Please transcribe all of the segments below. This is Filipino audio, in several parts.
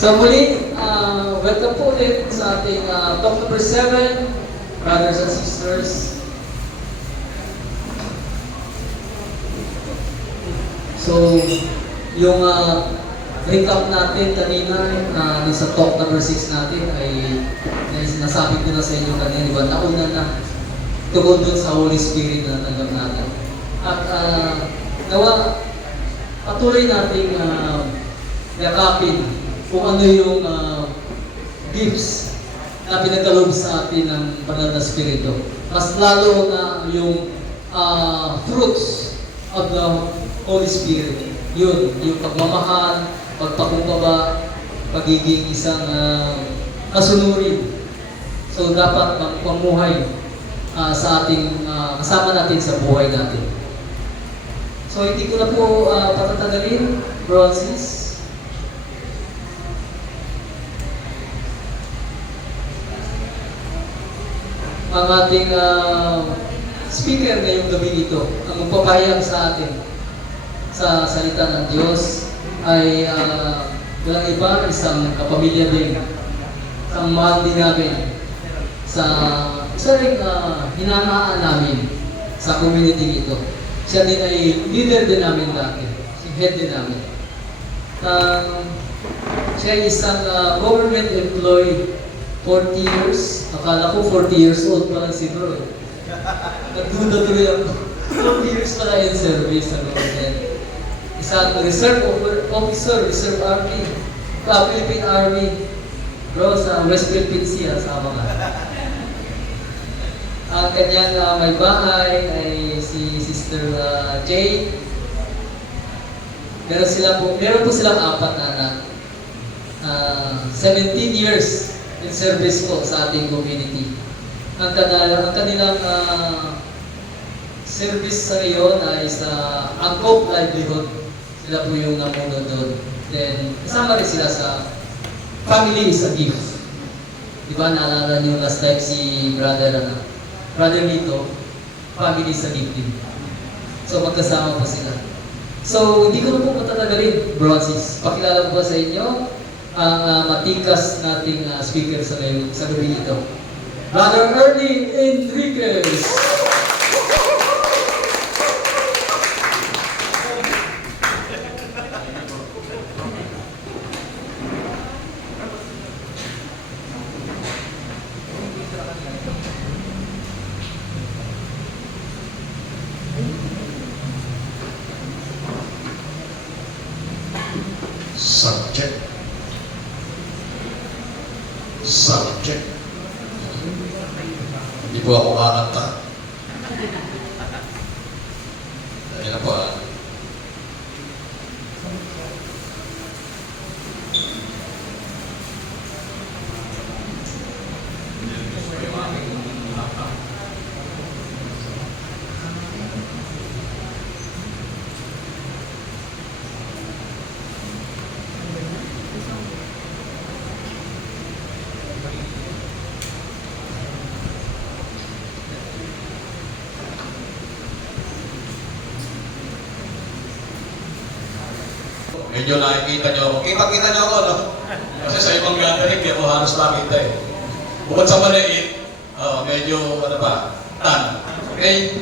So muli, welcome po ulit sa ating talk number 7, brothers and sisters. So, yung recap natin kanina, sa talk number 6 natin ay nasabi ko na sa inyo kanina, di ba? Nauna na tungkol dun sa Holy Spirit na natanggap natin. At nawa, patuloy nating yakapin kung ano yung gifts na pinagkaloob sa atin ng Banal na Espiritu. Mas lalo na yung fruits of the Holy Spirit. Yun, yung pagmamahal, pagpakumbaba, pagiging isang kasunurin. So dapat magpamuhay sa ating kasama natin sa buhay natin. So hindi ko na po patatagalin, bro and sis. Ang ating speaker ngayong gabi nito, ang magpapahayag sa atin sa salita ng Diyos ay walang iba, isang kapamilya din, isang mahal din namin sa isa rin hinangaan namin sa community ito. Siya din ay leader din namin dati, si head din namin. Siya ay isang government employee, 40 years. Akala ko 40 years old pa lang si bro. Nagduda tuloy ako. 40 years pala in service sa government. Isang reserve officer, reserve army, Philippine Army. Bro, sa West Philippine Sea, sama ka. Ang kanyang may bahay ay si Sister Jade. Meron po silang 4 na anak. 17 years in service po sa ating community. Ang kanilang service sa ngayon ay sa Angkop Livelihood. Sila po yung namuno doon. Then, kasama rin sila sa Family is a Gift. Diba, naalala niyo last time si brother Lito, Family is a Gift din. So, magkasama po sila. So, hindi ko na po matatagalin, bro and sis. Pakilala ko ba sa inyo ang matikas nating speaker sa gabi ito. Brother Ernie Enriquez! Subject. Hindi po ako kakanta. Dahil na po medyo nakikita nyo ako. Kita-kita nyo ako, no? Kasi sa ibang gathering, di ako halos makita eh. Bukod sa maliit, medyo, tan. Okay?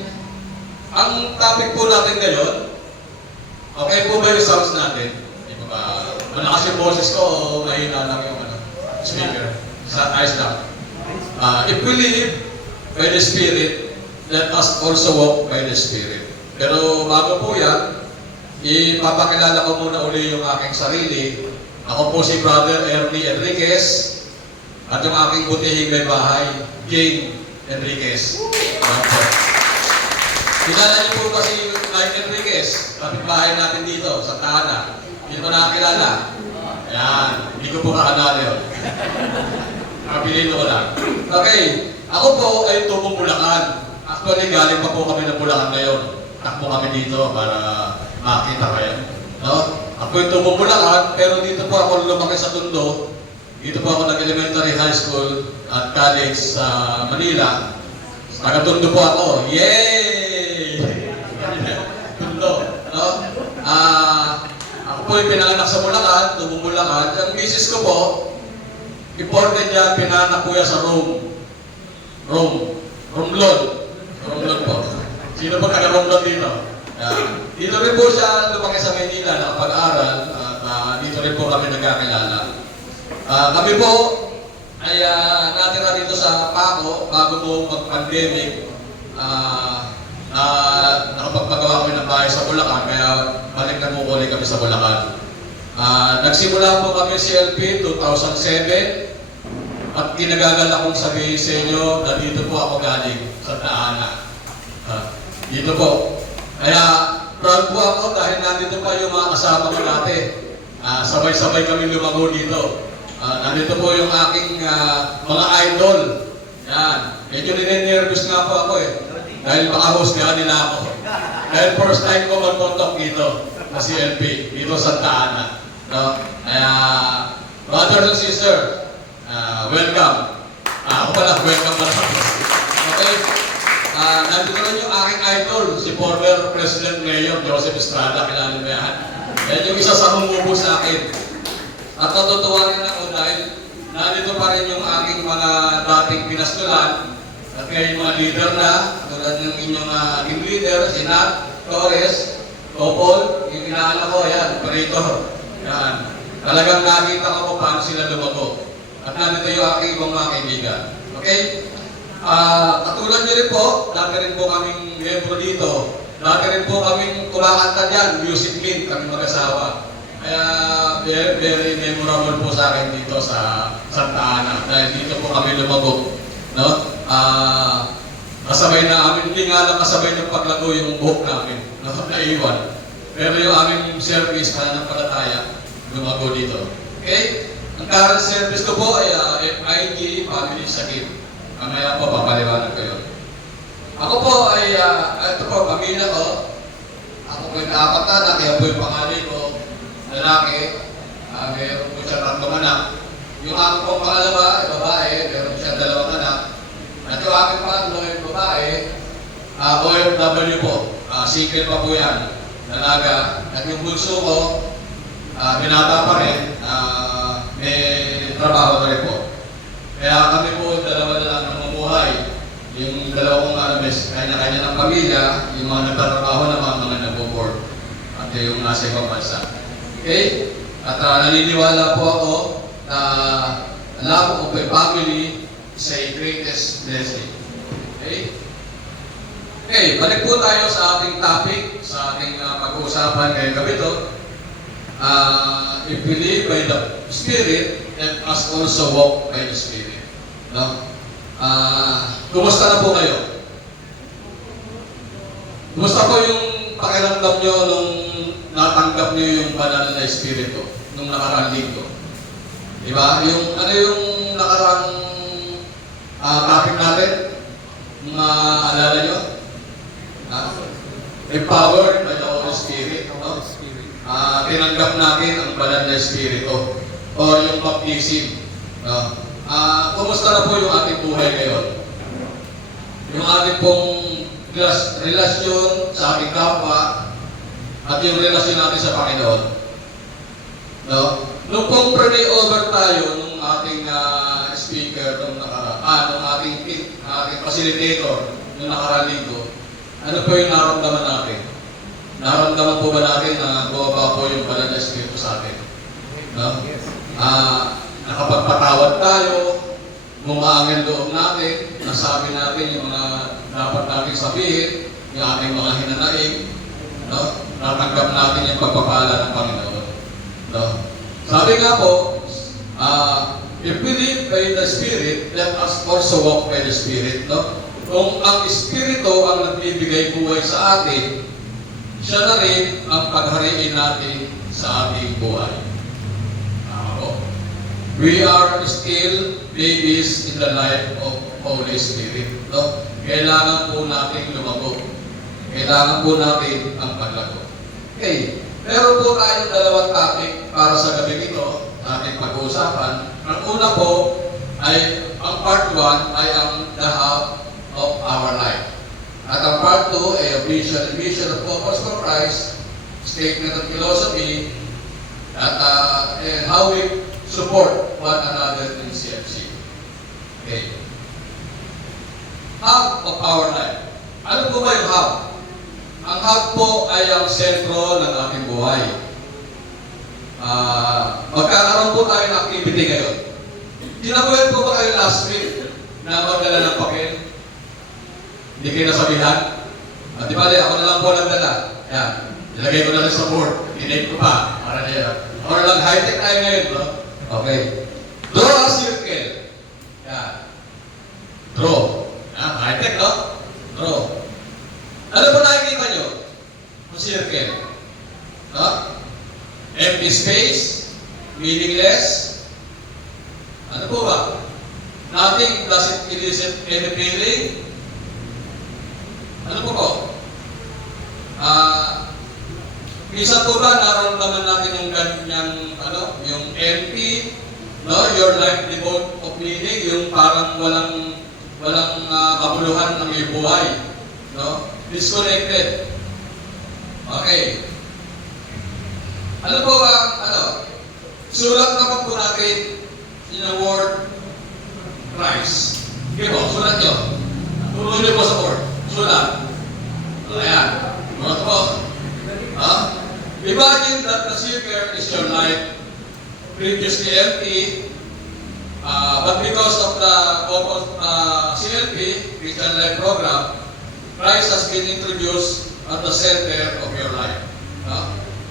Ang topic po natin ngayon, okay po ba yung sounds natin? Malakas yung boses ko o mahina lang yung speaker? Ayos lang. If we live by the Spirit, let us also walk by the Spirit. Pero bago po yan, ipapakilala ko muna uli yung aking sarili. Ako po si Brother Ernie Enriquez at yung aking butihing may bahay, Jane Enriquez. Kilala niyo po ba si Mike Enriquez? Kapitbahay natin dito, sa Tahana. Hindi mo nakakilala? Ayan, hindi ko po kakilala yun. Kapilino ko lang. Okay, ako po ay tubong Bulacan. Actually, galing pa po kami ng Bulacan ngayon. Takbo kami dito para makita kayo. No? Ako yung tubong Bulacan, pero dito po ako lumaki sa Tondo. Dito po ako nag-elementary high school at college sa Manila. Taga-Tondo po ako. Yay! Tondo. No? Ako po yung pinanganak sa Bulacan, tubong Bulacan. Ang misis ko po, imported niya, pinanak ko yan sa Rome. Romblon po. Sino ba taga-Romblon dito? Dito rin po siya lumaki sa Maynila, nakapag-aral, at dito rin po kami nagkakilala. Kami po ay natira dito sa Paco bago po mag-pandemic. Nakapagpagawa kami ng bahay sa Bulacan, kaya balik na po ulit kami sa Bulacan. Nagsimula po kami CLP 2007 at kinagagal akong sabihin sa inyo na dito po ako galing sa Taana. Dito po. Kaya proud po ako dahil nandito pa yung mga kasama ko dati. Sabay-sabay kami lumago dito. Nandito po yung aking mga idol. Yan. Medyo nire-nervous nga po ako eh. Dahil maka-host nga nila ako. Dahil first time ko mag-contact dito sa CLP, dito sa Taana. No? Kaya, brothers and sisters, welcome. Ako pala, welcome pala. Okay? Nandito rin yung aking idol, si former President Mayor Joseph Estrada, kilala mo yan. Yan yung isa sa humubo sa akin. At natutuwa rin ako dahil nandito pa rin yung aking mga dating pinastulan at kaya yung mga leader na, tulad ng inyong team leader, si Nat Torres, Topol, yung inaanak ko, yan, operator. Yan. Talagang nakita ko kung paano sila lumago. At nandito yung aking ibang mga kaibigan. Okay? Katulad nyo rin po, dati rin po kaming membro dito. Dati rin po kaming kumakanta dyan, Music Mint, kami mag-asawa. Kaya very memorable po sa akin dito sa Santa Ana. Dahil dito po kami lumago. No? Kasabay na amin, hindi nga lang kasabay ng paglago yung buhok namin. No? Naiwan. Pero yung aming service, pananampalataya, lumago dito. Okay? Ang current service ko po ay FIG Family Sakit. Mamaya po, papaliwanag ko yun. Ako po ay, ito po, pamilya ko. Ako po yung naapat na anak, kaya po yung pangalan ko, lalaki. Meron po siya 3 anak. Yung aking pong pangalawa, babae, meron siya 2 anak. At yung aking pangatlo, yung babae, OFW po. Single pa po yan, dalaga. At yung bunso ko, binata pa rin, may trabaho na rin po. Kaya kami po dalawa na lang namumuhay. Yung 2 kong alames, kanya-kanya ng pamilya, yung mga nagtatrabaho naman, mga nagpo-board. At yung nasa ibang bansa. Okay? At naniniwala po ako na love of a family is a greatest blessing. Okay? Okay, balik po tayo sa ating topic, sa ating pag-uusapan ngayong gabi ito. If we live by the Spirit, let us also walk by the Spirit. No? Kumusta na po kayo? Kumusta po yung pakiramdam nyo nung natanggap nyo yung banal na Espiritu nung nakarang linggo? Diba? Yung, ano yung nakarang topic natin? Maalala nyo? Empowered by the Holy Spirit. No? Tinanggap natin ang banal na Espiritu o yung baptism. Kumusta na po yung ating buhay ngayon? Yung ating pong relasyon sa ating kapwa at yung relasyon natin sa Panginoon. No? Nung pong pray over tayo nung ating speaker, nung ating facilitator, nung nakarang linggo, ano po yung naramdaman natin? Naramdaman po ba natin na bumaba po yung banal na Espiritu sa atin? No? Nakapagpatawad tayo, bumaangin loob natin, nasabi natin yung mga dapat natin sabihin, yung ating mga hinanaing, no? Natanggap natin yung pagpapala ng Panginoon. No? Sabi nga po, if we live by the Spirit, let us also walk by the Spirit. No? Kung ang Espiritu ang nagbibigay buhay sa atin, siya na rin ang paghariin natin sa ating buhay. We are still babies in the life of Holy Spirit. No? Kailangan po natin lumago. Kailangan po natin ang paglago. Okay. Meron po tayong 2 topic para sa gabi ito ating pag-uusapan. Ang una po ay, ang part 1 ay ang the half of our life. At ang part 2 ay a vision of purpose for Christ, statement of philosophy, at and how we support one another in CFC. Okay. Hub of our life. Ano po ba yung hub? Ang hub po ay ang sentro ng ating buhay. Magkakaroon po tayo ng activity ngayon. Tinabuhin po ba kayo last week na magdala ng papel? Hindi kayo nasabihan? Di ba, ako na lang po nagdala. Yan. Ilagay ko na rin sa board. Tinake ko pa. Para niya. Or lang high-tech tayo ngayon, no? Okay. Draw a circle. Yan. Draw. Yan. High-tech, no? Draw. Ano po nakikita nyo? Ang circle. No? Empty space. Meaningless. Ano po ba? Nothing doesn't elicit any feeling. Ano po po? Minsan po ba nararamdaman natin yung ganyang, yung empty, no? Your life devoid of meaning, yung parang walang kabuluhan ng iyong buhay, no? Disconnected. Okay. Ano po ba, sulat naman po natin in a word, Christ. Sige po, sulat nyo. Tuloy nyo po sa word. Sulat. Ayan. Mga po. Imagine that the circle is your life, previously empty, but because of the CLP, Christian Life Program, Christ has been introduced at the center of your life.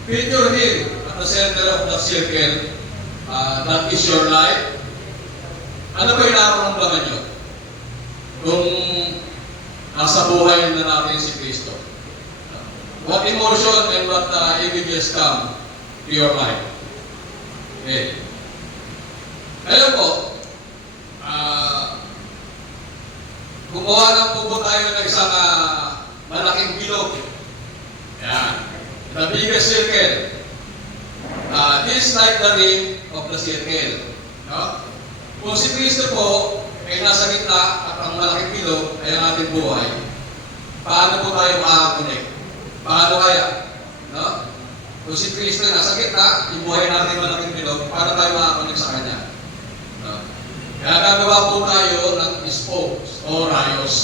Picture Him at the center of the circle, that is your life. Ano ba yung nararamdaman nyo? Kung nasa buhay na natin si Kristo. What emotion and what images come to your mind? Okay. Ngayon po, gumawa lang po tayo ng isang malaking bilog. Yan. The biggest circle. This is like the rim of the circle. No? Kung si Kristo po ay nasa gitna at ang malaking bilog ay ang ating buhay, paano po tayo makakakonek? Paano kaya? No? Kung si Kristo ay nasa gitna, yung buhay natin malaking bilog, paano tayo makakakonek sa Kanya? No? Kaya gagawa po tayo ng spokes o rayos.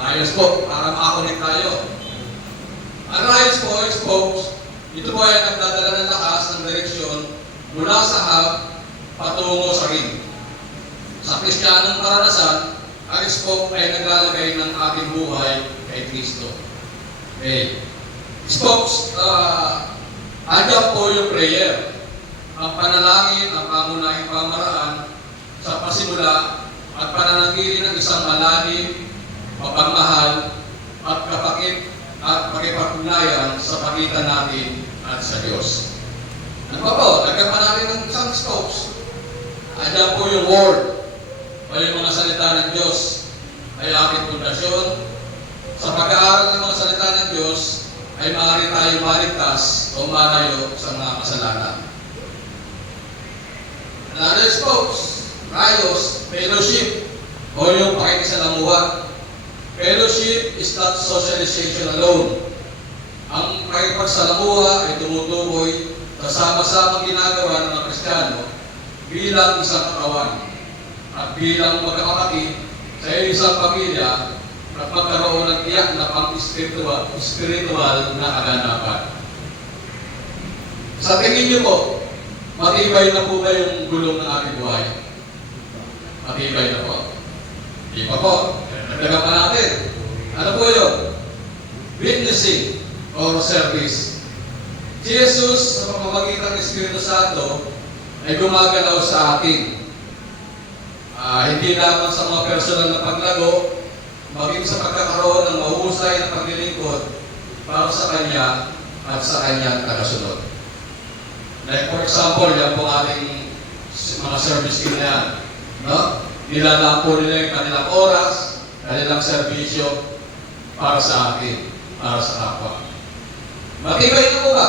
Rayos po, para makakonek tayo. Ang rayos po, spokes, ito po ay nagdadala ng lakas ng direksyon mula sa hub patungo sa ring. Sa Kristiyanong karanasan, ang spoke ay naglalagay ng ating buhay kay Kristo. Okay. Spokes, andyan po yung prayer. Ang panalangin, ang pangunahing pamaraan sa pasimula at pananatili ng isang malalim, mapagmahal, at kapakit at makipag-ugnayan sa pagitan natin at sa Diyos. Ano pa po? Lagyan pa natin ng isang spokes. Andyan po yung word o yung mga salita ng Diyos ay aking pundasyon. Sa pag-aaral ng mga salita ng Diyos ay maaari tayo maligtas o malayo sa mga kasalanan. Another spokes, rayos, fellowship o yung pakikisalamuha. Fellowship is not socialization alone. Ang pakipagsalamuha ay tumutukoy sa sama-samang ginagawa ng mga Kristiyano bilang isang katawan at bilang magkakapatid sa isang pamilya at magkaroon ng tiyak na pang-spiritual na kaganapan. Sa tingin niyo po, matibay na po ba yung gulong ng ating buhay? Matibay na po. Di pa po. Nagdagan pa natin. Ano po yun? Witnessing or service. Si Jesus, sa pamamagitan ng Espiritu Santo, ay gumagalaw sa atin. Hindi lamang sa mga personal na paglago, maging sa pagkakaroon ng mahusay na paglilingkod para sa Kanya at sa Kanyang tagasunod. Like for example, yan po ating mga service team na yan. No? Nilalaan po nila yung kanilang oras, kanilang serbisyo para sa akin, para sa kapwa. Matibay na po ba?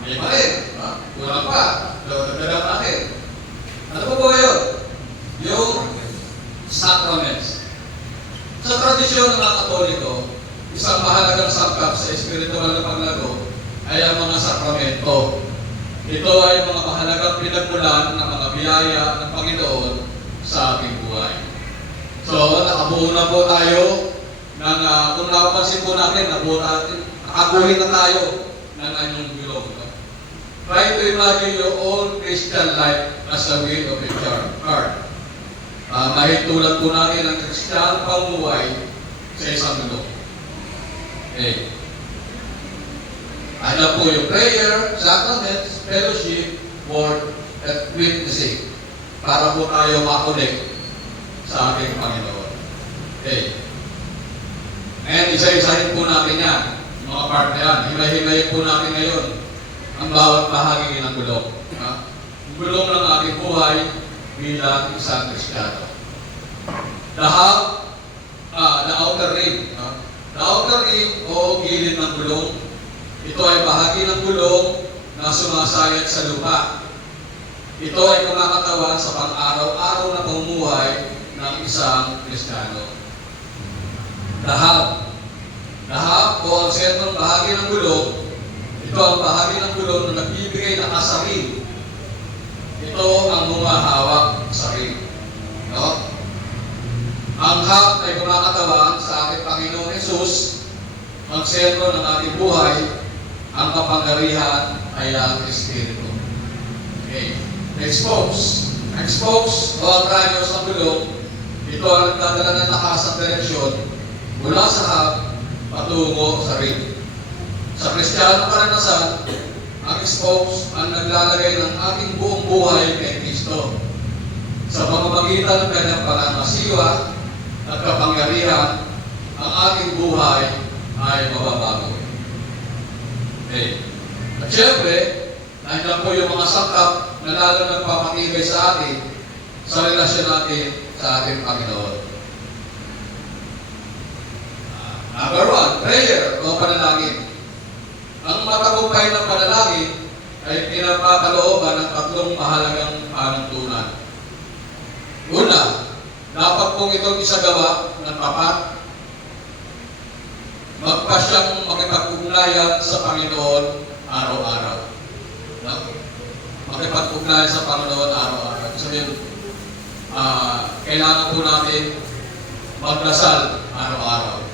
Matibay pa rin. Kulang pa. Dagdagan natin. Ano po po yun? Yung sacraments. Sa tradisyon ng mga Katoliko, isang mahalagang sangkap sa espiritual na paglago ay ang mga sakramento. Ito ay mga mahalagang pinagmulan ng mga biyaya ng Panginoon sa ating buhay. So, nakabuo na po tayo ng, kung napapansin po natin, nakaguhin na tayo ng anyong bilog. Try to imagine your own Christian life as a wheel of a card. Mahintulad po natin ang Christian pamuhay sa isang bilog. Okay. Ano po yung prayer, sacraments, fellowship, word, at witnessing para po tayo makunik sa ating Panginoon. Okay. Ngayon, isa-isahin po natin yan. Yung mga part na yan. Himay-himayin po natin ngayon ang bawat bahagi ng gulong. Ang gulong ng ating buhay bilang isang Kristiyano. The outer ring. The outer ring o gilid ng gulong. Ito ay bahagi ng gulong na sumasayad sa lupa. Ito ay kumakatawan sa pang-araw-araw na pamumuhay ng isang Kristiyano. Dahab o ang sentrong bahagi ng gulong, ito ang bahagi ng gulong na nagbibigay ng asarin. Ito ang humahawak sa ring. No? Ang hab ay kumakatawan sa ating Panginoong Hesus. Ang sentro ng ating buhay, ang kapangyarihan ay ang Espiritu. Okay. Expose o ang rayos ng gulong, ito ang nagdadala ng lakas at direksyon mula sa hub patungo sa ring. Sa Kristiyano karanasan, ang spokes ang naglalagay ng ating buong buhay kay Kristo. Sa pamamagitan ng kanyang pangangasiwa at kapangyarihan, ang ating buhay ay mababago. Okay. At syempre, nandiyan po yung mga sangkap na lalo nagpapatibay sa atin sa relasyon natin sa ating Panginoon. Number 1, prayer o panalangin. Ang matagumpay ng panalangin ay pinapakalooban ng tatlong mahalagang panuntunan. Una, dapat pong itong isagawa ng tapat, magpasyang makipag-ugnayan sa Panginoon araw-araw. No? Makipag-ugnayan sa Panginoon araw-araw. Sabihin, kailangan po natin magdasal araw-araw.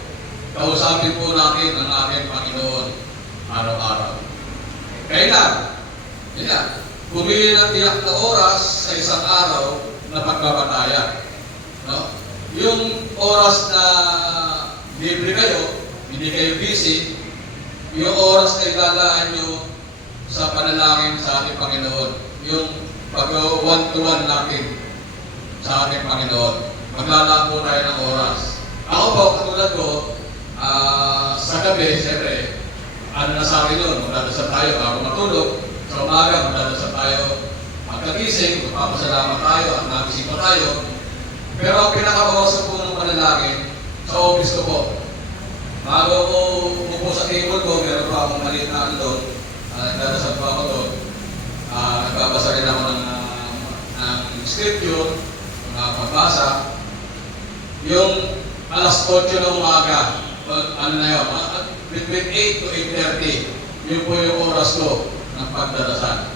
Kausapin po natin ang ating Panginoon araw-araw. Kailan? Yan na. Pumili ng tiyak na oras sa isang araw na pagbabatayan. No? Yung oras na libre kayo, hindi kayo busy, yung oras na ilalaan nyo sa panalangin sa ating Panginoon. Yung pag-one-to-one natin sa ating Panginoon. Maglalaan po tayo ng oras. Ako po, katulad ko, sa gabi, siyempre, ano na sa akin yun, magdadasal tayo bago matulog. Sa umaga, magdadasal tayo pagkagising, magpapasalamat tayo at nagising pa tayo. Pero ang pinakabawasan po ng panalangin, sa office ko po, bago ko umupo sa table ko, meron pa akong maliit na ano doon, nagdadasal pa ako doon. Nagbabasa rin ako ng scripture, pagbasa. Yung alas 8 ng umaga, ano na yun, between 8 to 8:30, yun po yung oras ko ng pagdadasal.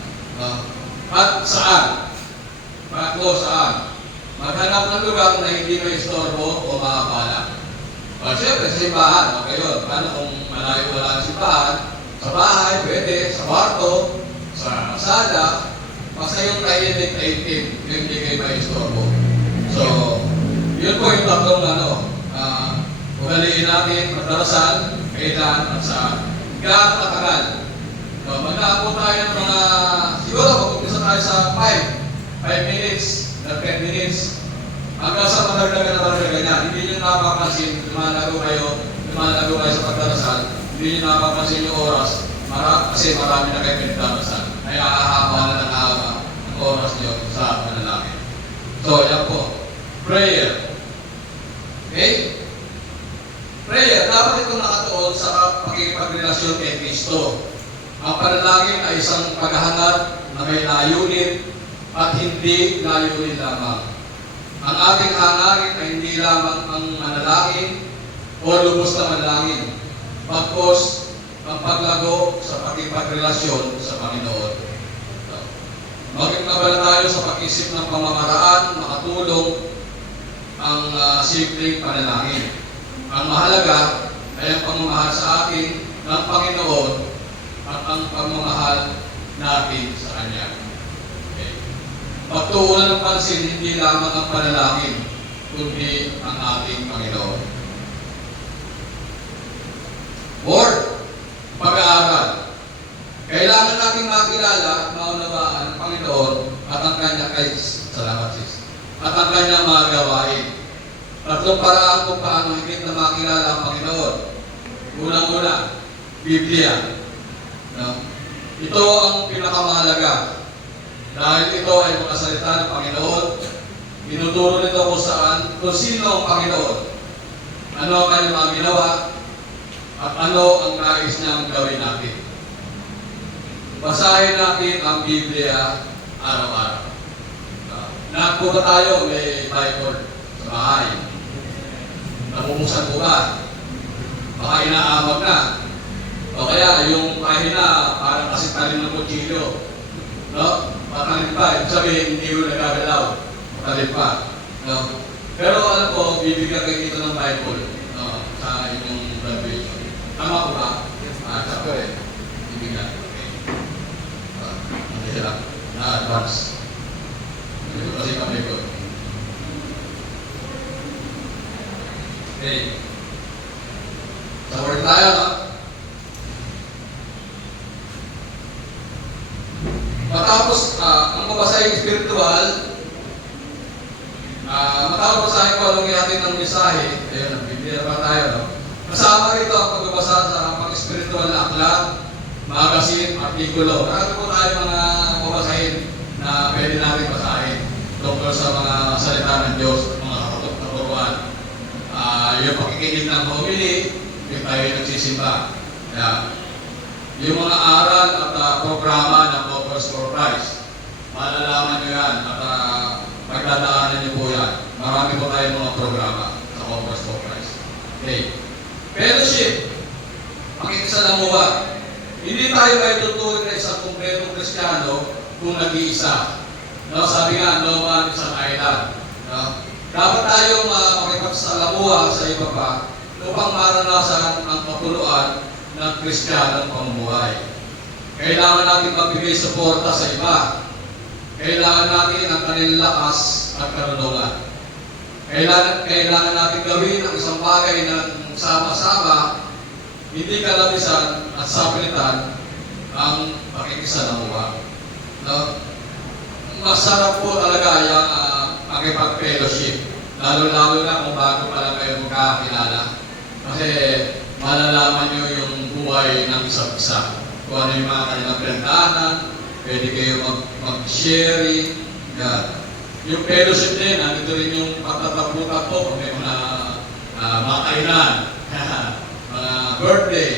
At saan? Saan? Maghanap ng lugar na hindi may istorbo o makakala. Siyempre, sa simbahan, okay yun. Paano kung malayo wala ang simbahan? Sa bahay, pwede. Sa kwarto, sa sala. Basta yung tahimik na itim, yung hindi kayo may istorbo. So, yun po yung tatlong ugaliin natin, magdarasal, kailan at saan. Gaano katagal. So, magkaabot tayo ng mga, siguro mag-umpisa tayo sa 5 minutes, 10 minutes. Hanggang sa madagdagan na talaga ganyan. Hindi nyo napapansin, lumalago kayo sa pagdarasal, hindi nyo napapansin yung oras, kasi marami na kayo pinagdarasal. Ay ahahaba na ng haba ang oras nyo sa panalangin. So, yan po. Prayer. Okay? Prayer, dapat itong nakatuon sa pakipagrelasyon kay Kristo. Ang panalangin ay isang paghahangad na may layunin at hindi layunin lamang. Ang ating hangarin ay hindi lamang ang manalangin o lubos na manalangin, bagkus ang paglago sa pakipagrelasyon sa Panginoon. tayo sa pag-isip ng pamamaraan, makatulong ang simpleng panalangin. Ang mahalaga ay ang pagmamahal sa atin ng Panginoon at ang pagmamahal natin sa Kanya. Okay. Pagtuunan ng pansin, hindi lamang ang panalangin, kundi ang ating Panginoon. Word, pag-aaral. Kailangan nating makilala at maunawaan ang Panginoon at ang Kanya at ang Kanyang mga gawain. Tatlong paraan kung paano higit na makilala ang Panginoon. Unang-una, Biblia. No? Ito ang pinakamahalaga. Dahil ito ay mga salita ng Panginoon, tinuturo nito kung sino ang Panginoon, ano ang kanyang mga ginawa, at ano ang nais niyang gawin natin. Basahin natin ang Biblia araw-araw. Lahat po ba tayo may Bible sa bahay? Namumusan po ba? Baka inaamag na. O kaya yung pahina parang kasi talim ng kutsilyo. No? Patalim pa. Ibig sabihin, hindi mo nagagalaw. Patalim pa. No? Pero alam ko, bibigyan kayo dito ng Bible sa inyong graduation. Tama ko ba? Sabi ko bibigyan. Okay. Hindi sila. Na-advance. Ito kasi kami ko. Okay. Sa word tayo, no? Matapos, ang mabasahin spiritual, matapos basahin ko along natin ng mensahe, ayun, nagbibigyan pa tayo, no? Kasama rito ang pagbabasa sa pang-spiritual na aklat, magazine, artikulo. Marami po tayo mga mabasahin na pwede natin basahin tungkol sa mga salita ng Diyos at mga katuruan. Yung pakikinig ng homily, yung tayo nagsisimba. Yung mga aral at programa ng Focus for Christ, malalaman nyo yan at pagdadaanan nyo po yan. Marami po tayong mga programa sa Focus for Christ. Okay. Fellowship, pakikisalamuha. Hindi tayo may tutuloy na isang kumpletong Kristiyano kung nag-iisa. No, sabi nga, no man is an island. No? Dapat tayong makipagsalamuha sa iba pa upang maranasan ang kapuluan ng Kristiyanong pamumuhay. Kailangan natin magbigay suporta sa iba. Kailangan natin ang kanilang lakas at karunungan. Kailangan natin gawin ang isang bagay na sama-sama, hindi kalabisan at sapilitan ang pakikisalamuha. No? Masarap po talaga yung pakipag-fellowship. Lalo-lalo na kung bago pa lang kayo magkakilala. Kasi malalaman nyo yung buhay ng isa't isa. Kung ano yung mga kanilang pinagdaanan, pwede kayo mag-sharing. Yan. Yung fellowship din, nandito rin yung pagtataputan po kung may mga kainan, mga birthday.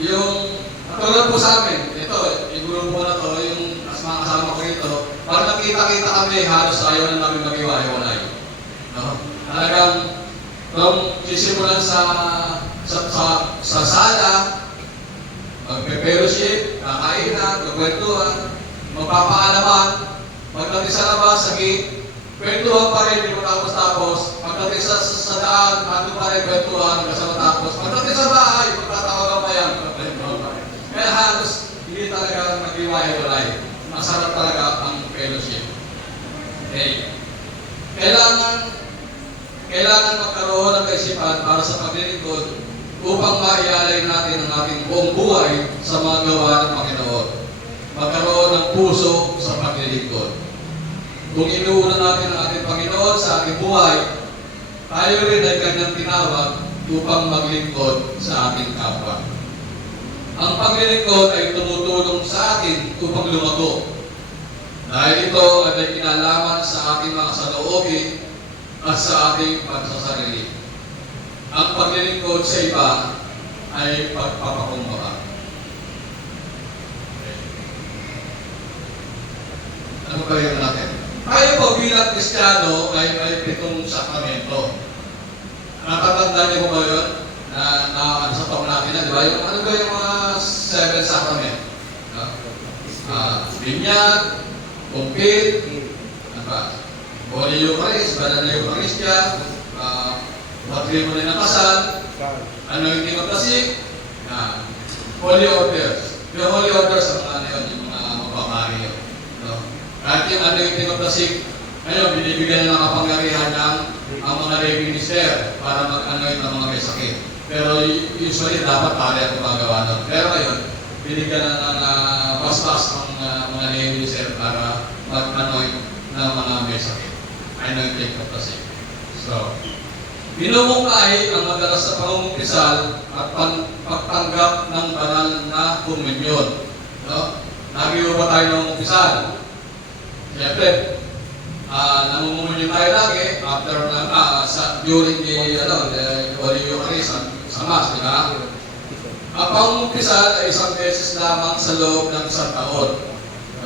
Yung katulad po sa amin, ito, yung grupo na to, yung mga kasama ko ito, pag nakita-kita kami, halos ayaw na namin mag-iwalay. No? Talagang, kung sisimulan sa sala, magpe-fellowship, kakainan, magkwentuhan, magpapaalaman, pagdating sa labas, sa gate, kwentuhan pa rin, hindi mo tapos-tapos, pagdating sa daan, nandun pa rin, kwentuhan, kasama tapos, pagdating sa bahay, magtatawagan pa yan, kaya halos, hindi talaga mag-iwalay. Masarap talaga ang fellowship. Okay. Kailangan magkaroon ng kaisipan para sa paglilingkod upang maialay natin ang ating buong buhay sa mga gawa ng Panginoon. Magkaroon ng puso sa paglilingkod. Kung inuuna natin ang ating Panginoon sa ating buhay, tayo rin ay kanyang tinawag upang maglingkod sa ating kapwa. Ang paglilingkod ay tumutulong sa atin upang lumago. Dahil ito ay may kinalaman sa ating mga saloobin at sa ating pagsasarili. Ang paglilingkod sa iba ay pagpapakumbaba. Ano ba yun natin? Tayo po bilang Kristiyano ay may 7 sakramento. Natatandaan niyo po ba yun? Na sa taong natin na, di ba? Ano ba yung mga 7 sacrament? binyag, kumpit, ano ba? Holy Eucharist, banal na Eucharistia, matrimonio na kasal, anointing of the sick, holy orders. Yung holy orders, ang ano yun, yung mga mapamari yun. No? Kahit yung anointing of the sick, ngayon, binibigyan na ng kapangyarihan ng ang mga lay minister para mag-anoint ang mga may sakit. Pero usually, dapat pare ang gumagawa nun. Pero ngayon, binigyan na ng bastos ang mga lay minister para mag-anoint ng mga may sakit. Anointing of the sick. So, binumungkahi ang madalas sa pangungumpisal at pagtanggap ng banal na komunyon. No? Lagi ba tayo nangungumpisal? Siyempre, nangungumunyon tayo lagi after during the Holy Eucharist sa Mass, di ba? Ang pangungumpisal ay isang beses lamang sa loob ng isang taon.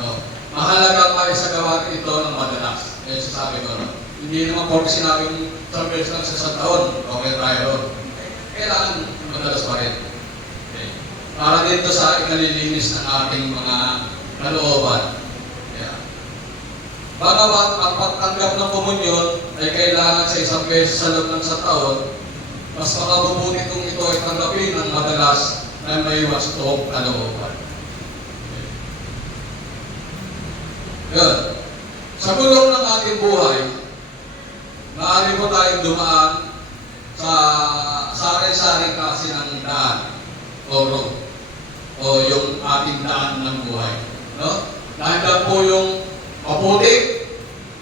No? Mahalagang maisagawa ito ng madalas. Yan sasabi ko, no? Hindi naman porke sinabing isang beses lang sa isang taon, okay tayo ron. Kailangan madalas pa rin. Okay. Para dito sa ikalilinis ng ating mga kalooban. Yeah. Bagamat ang pagtanggap ng komunyon ay kailangan sa isang beses sa loob ng isang taon, mas makabubuti kung ito ay tanggapin ng madalas na may wastong kalooban. Okay. Good. Sa gulong ng ating buhay, maaari po tayong dumaan sa sari-sari klase ng daan o yung ating daan ng buhay. No? Nandiyan po yung maputik,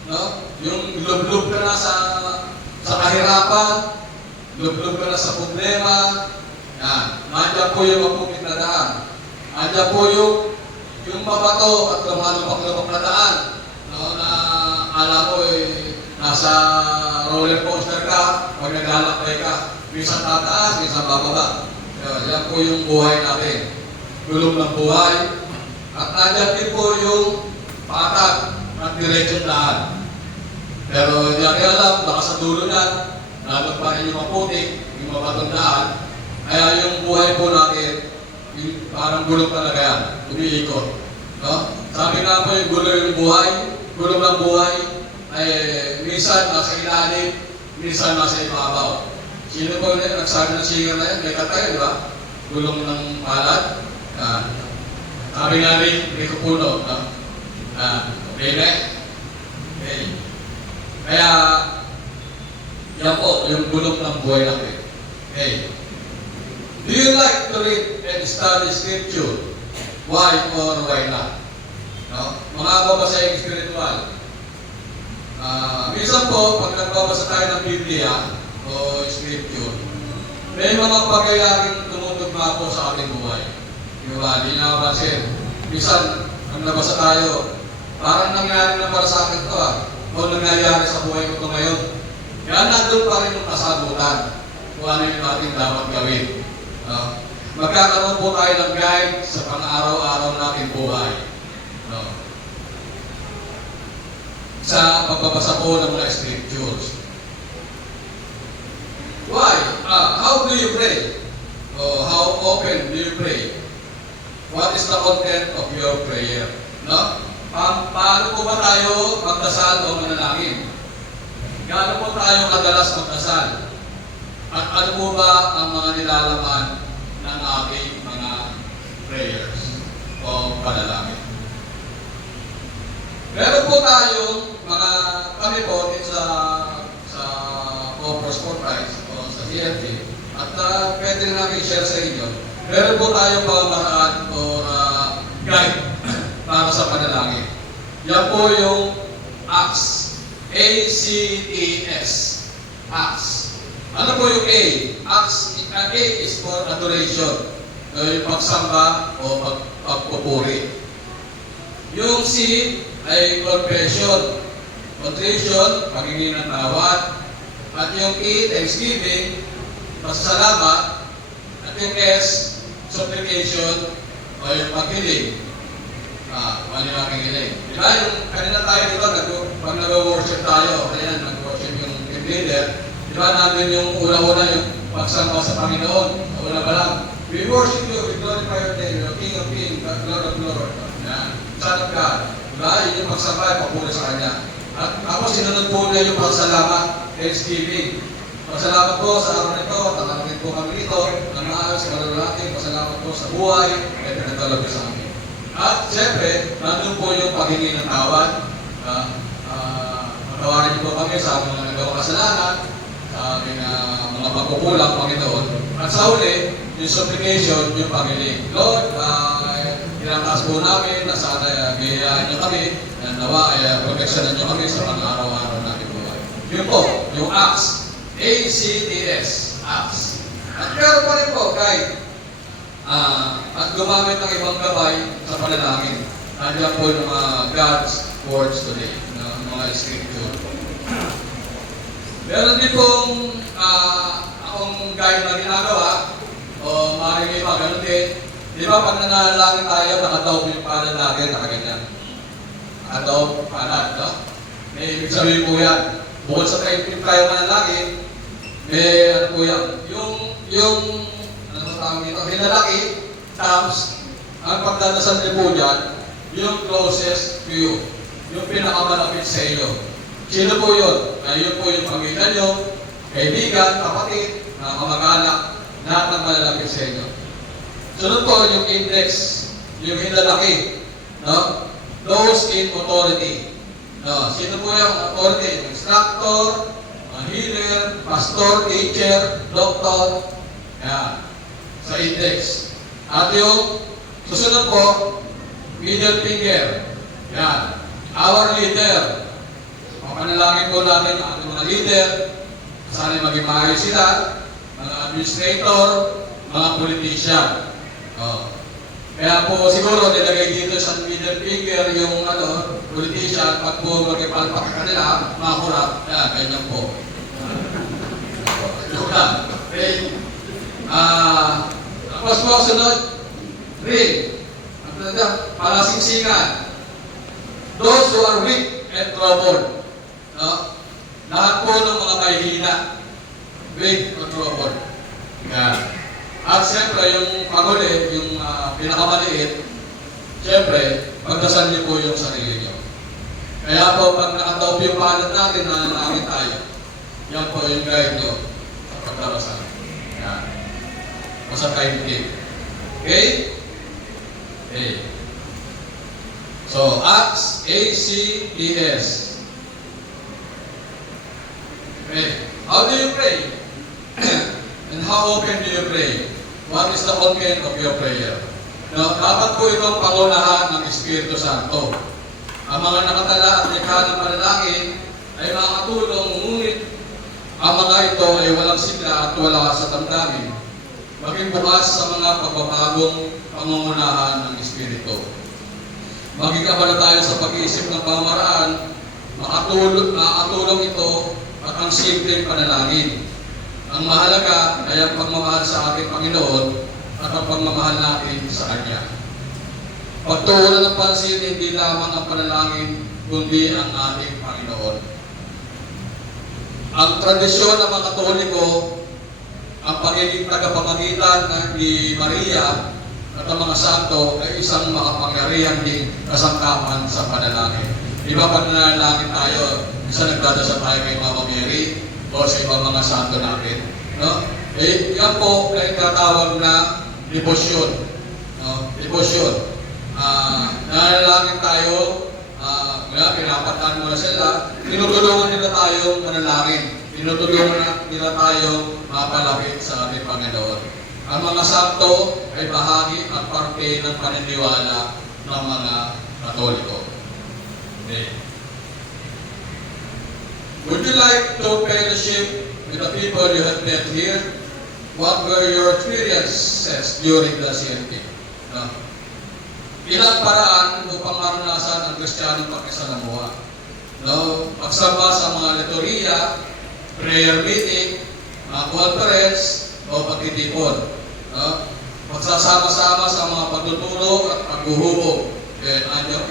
no? Yung lublob ka na sa kahirapan, lublob ka na sa problema. Yan. Nandiyan po yung maputik na daan. Nandiyan po yung mabato at lumalubak-lubak na daan. No? Na alam ko nasa roller coaster ka, pag naglalakbay ka, minsan tataas, minsan bababa. Yan po yung buhay natin. Gulong ng buhay. At nandiyan din po yung patag at diretsong daan. Pero hindi natin alam, baka sa dulo na, lalog pa rin yung maputik, yung mabatong daan. Kaya yung buhay po natin, yung parang gulong talaga yan, umiikot. No? Sabi nga po yung gulong ng buhay, ay minsan nasa ilalim, minsan nasa ibabaw. Sino po ulit nagsabi ng singer na yan? May katay, di ba? Gulong ng palad. Sabi nga rin, Rico Puno. No? Okay. Kaya, yan po, yung gulong ng buhay natin. Okay. Do you like to read and study scripture? Why or why not? No? Mga babasayang spiritual. Minsan po, pag nagbabasa tayo ng Biblia o Scripture, may mga pagyayaring tumutugma po sa ating buhay. Diba? Hindi na mapansin. Minsan, pag nabasa tayo, parang nangyari na para sa akin ito o nangyayari sa buhay ko ito ngayon. Kaya nandun pa rin yung kasagutan kung ano yung natin dapat gawin. Magkakaroon po tayo ng guide sa pang-araw-araw natin buhay. Sa pagbabasa po ng mga scriptures. Why? How do you pray? How often do you pray? What is the content of your prayer? No? Paano po ba tayo magdasal o manalangin? Gaano po tayo kadalas magdasal? At ano po ba ang mga nilalaman ng ating mga prayers o panalangin? Meron po tayong kami po din sa Corpus Christi o sa CFT at pwede rin namin i-share sa inyo. Meron po tayong pamamaraan o guide para sa panalangin. Yan po yung ACTS. A-C-T-S. ACTS. Ano po yung A? ACTS, A is for adoration. Yung pagsamba o pagpupuri. Yung C ay confession. Contrition, paghingi ng tawad. At yung E, thanksgiving, pasasalamat. At yung S, supplication, o yung paghiling. Ano yung paghiling? Diba yung kanina tayo dito, pag nag-worship tayo, kaya nag-worship yung team leader, diba nandun yung una-una yung pagsamba sa Panginoon. Una pa lang, we worship you, we glorify your name, the King of Kings, the Lord of Lords. Sa Son of God. Diba? Yun yung pagsambay, papuri sa Kanya. At ako sinunod po niya yung pagsalamat, Thanksgiving. Pasalamat po sa araw nito, tatangin po kami dito, ng maayos, natin, pasalamat po sa buhay, at pinagdala po sa amin. At siyempre, nandun po yung paghingi ng tawad. Patawarin niyo po kami sa mga nagawang kasalanan, sa aming mga pagkukulang, Panginoon. At sa uli, yung supplication, yung paghiling. Lord, tinataas po namin na sana gayahin niyo kami, na nawa ay proteksyonan niyo kami sa pang-araw-araw natin buhay. Yun po, yung acts. ACTS, acts. At meron pa rin po, kahit at gumamit ng ibang gabay sa panalangin. Nandiyan po yung mga God's words today, ng mga scripture. Meron din pong akong guide na ginagawa, o maaaring iba, ganun din. Di ba pag nanalangin tayo, nakadaw yung panalangin, nakaganyan. Nakadaw, panal, no? May ibig sabihin po yan. Bukod sa tayo manalangin, may ano po yan. Yung ano tawag dito? Hinalaki, times, ang pagdadasal niyo po dyan, yung closest to you. Yung pinakamalapit sa iyo. Sino po yun? Yun po yung pamilya nyo, kaibigan, kapatid, kamag-anak, lahat ng malalapit sa inyo. Sunod po yung index, yung hinalaki, no? Those in authority. No, sino po yung authority? Instructor, healer, pastor, teacher, doctor. Yan. Sa index. At yung susunod po, middle finger. Yan. Our leader. Panalangin po natin yung ating mga leader. Sana maging maayos sila. Mga administrator, mga politician. Kaya po siguro nilagay dito sa middle finger yung politician, pag po magipalpak ka nila, mga kurap, ganyan po. Okay. Tapos po sunod, ring. Palasingsingan. Those who are weak and troubled. No? Lahat po ng mga kahihina, weak or troubled. Yan. At siyempre, yung panguli, yung pinakamaliit, siyempre, pagdasal niyo po yung sarili niyo. Kaya po, pag nakataob yung panat natin, nananangin tayo. Yan po yung guide niyo sa pagdasal. Yan. O sa time game. Okay? Okay. So, Acts, ACTS. Okay. How do you pray? And how often do you pray? What is the content of your prayer? No, dapat po itong pangunahan ng Espiritu Santo. Ang mga nakatala at likha ng panalangin ay makakatulong, ngunit ang mga ito ay walang sigla at wala sa damdamin. Maging bukas sa mga pagbabagong pangungunahan ng Espiritu. Maging abala tayo sa pag-iisip ng pamamaraan, makatulong ito at ang simpleng panalangin. Ang mahalaga ay ang pagmamahal sa ating Panginoon at ang pagmamahal natin sa Kanya. Pagtuunan ng pansin, hindi lamang ang panalangin, kundi ang ating Panginoon. Ang tradisyon ng mga Katoliko, ang pagiging tagapamagitan ni Maria at ang mga santo ay isang makapangyarihan ding kasangkapan sa panalangin. Di ba pag nanalangin tayo, isa nagdadasal tayo kay Mama Mary, o sa ibang mga santo natin. No? Yan po ay tatawag na devotion. No? Devotion. Nanalangin tayo, pinapataan mo na sila, tinutulungan nila tayo manalangin. Tinutulungan nila tayo mapalapit sa ating Panginoon. Ang mga santo ay bahagi at parte ng paniniwala ng mga Katoliko. Okay. Would you like to fellowship with the people you have met here? What were your experiences during the CNP? Ilang paraan upang maranasan ang Kristiyanong pakisalamuha. Pagsama sa mga liturhiya, prayer meeting, mga conference, o pagtitipon. Pagsasama-sama sa mga pagtutulong at paghuhubog.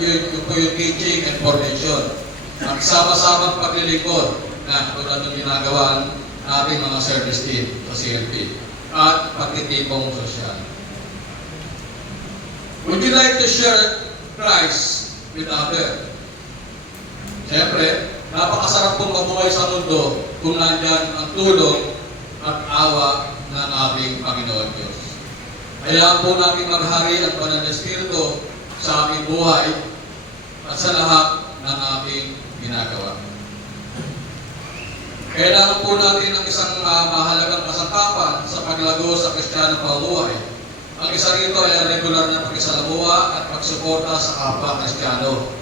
Yun po yung teaching and formation. Magsama-sama paglilingkod na tulad ng ginagawa natin mga service team sa CLP at pagtitipong sosyal. Would you like to share Christ with other. Siyempre, napakasarap pong mabuhay sa mundo kung nandyan ang tulong at awa ng ating Panginoon Diyos. Hayaan po natin maghari ang banal na Espiritu sa ating buhay at sa lahat ng ating ginagawa. Kailangan po natin ang isang mahalagang kasangkapan sa paglago sa Kristiyanong pamumuhay. Ang isa rito ay ang regular na pakisalamuha at pagsuporta sa kapwa Kristiyano.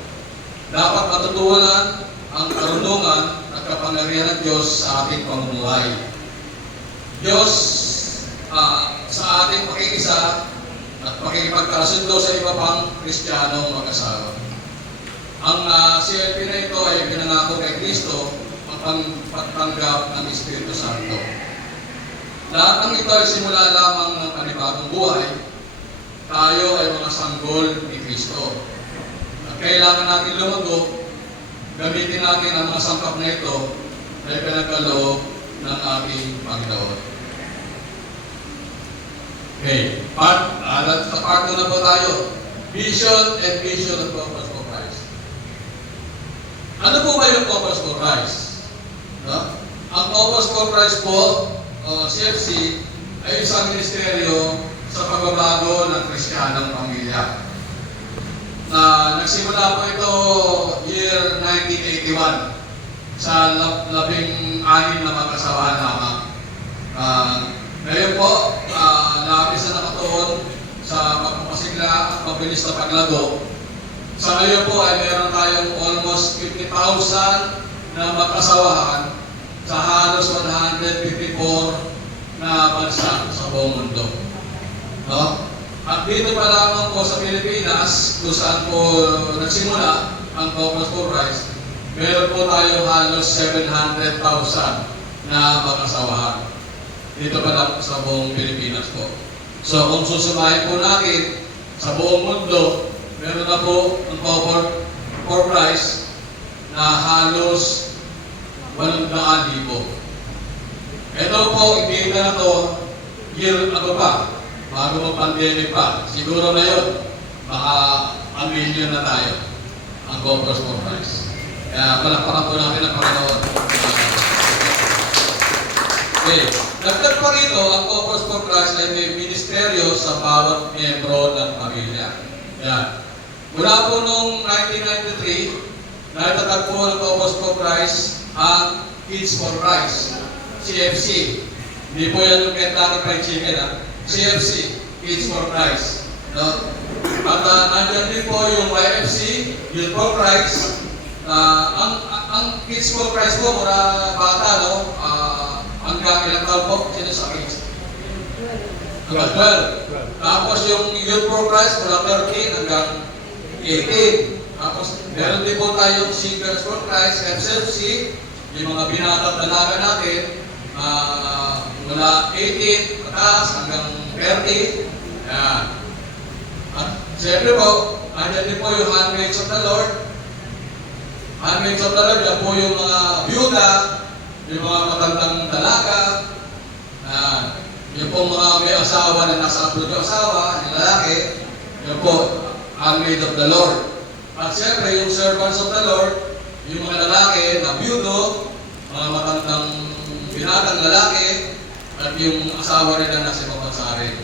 Dapat matutunan ang karunungan at kapangyarihan ng Diyos sa ating pamumuhay. Diyos sa ating pakikisa at pakikipagkasundo sa iba pang Kristiyanong mag-asawa. Ang CLP na ito ay pinangako kay Kristo ang pagtanggap ng Espiritu Santo. Lahat ng ito ay simula lamang ng panibagong buhay. Tayo ay mga sanggol ni Kristo. At kailangan natin lumago, gamitin natin ang mga sangkap na ito na pinagkaloob ng ating Panginoon. Okay, sa part 2 na po tayo. Vision and vision of purpose for Christ. Ano po ba yung purpose for Christ? No? Ang purpose for Christ po, CFC, ay isang ministeryo sa pagbabago ng Kristiyanong pamilya. Nagsimula po ito year 1981 sa 16 na mag-asawahan lamang. Ngayon po, labis na nakatuon sa pagpapasigla at mabilis na paglago. Sa ngayon po ay meron tayong almost 50,000 na mag-asawahan sa halos 154 na bansa sa buong mundo. No? At dito pa lamang po sa Pilipinas, kung saan po nagsimula ang Purpose for Christ, meron po tayo halos 700,000 na mag-asawahan. Dito pa lang sa buong Pilipinas po. So kung susumahin po natin sa buong mundo, meron na po ang Purpose for Christ na halos 800,000. Ito po, hindi na ito year pa, bago mag-pandemic pa. Siguro na yun, baka 1 million na tayo ang Purpose for Christ. Kaya palakpakan po natin ang Panginoon. Okay. Dagdag pa rito, ang Purpose for Christ ay may ministeryo sa bawat miyembro ng pamilya. Yan. Mula po noong 1993, naitatag po ng Purpose for Christ ang Kids for Christ, CFC. Hindi po yan yung Kentucky Fried Chicken, ha? CFC, Kids for Christ. No? At nandiyan din po yung YFC, Youth for Christ. Ang Kids for Christ po, mura bata, no? Hanggang ilang taon po, sino sa kids? Hanggang 12. Tapos yung Youth for Christ, mula 13 hanggang 18. Tapos, meron din po tayong Singers for Christ, MCFC, yung mga binatang dalaga natin, mula 18, pataas, hanggang 30. Ayan. At siyempre po, andyan din po yung Handmaids of the Lord. Handmaids of the Lord, yan po yung mga byuda, yung mga matandang dalaga, yung po mga may asawa na nasa abroad yung asawa, yung lalaki, yun po, Handmaid of the Lord. At siyempre, yung servants of the Lord, yung mga lalaki na byudo, mga matandang binatang lalaki, at yung asawa rin na nasa ibang bansa rin.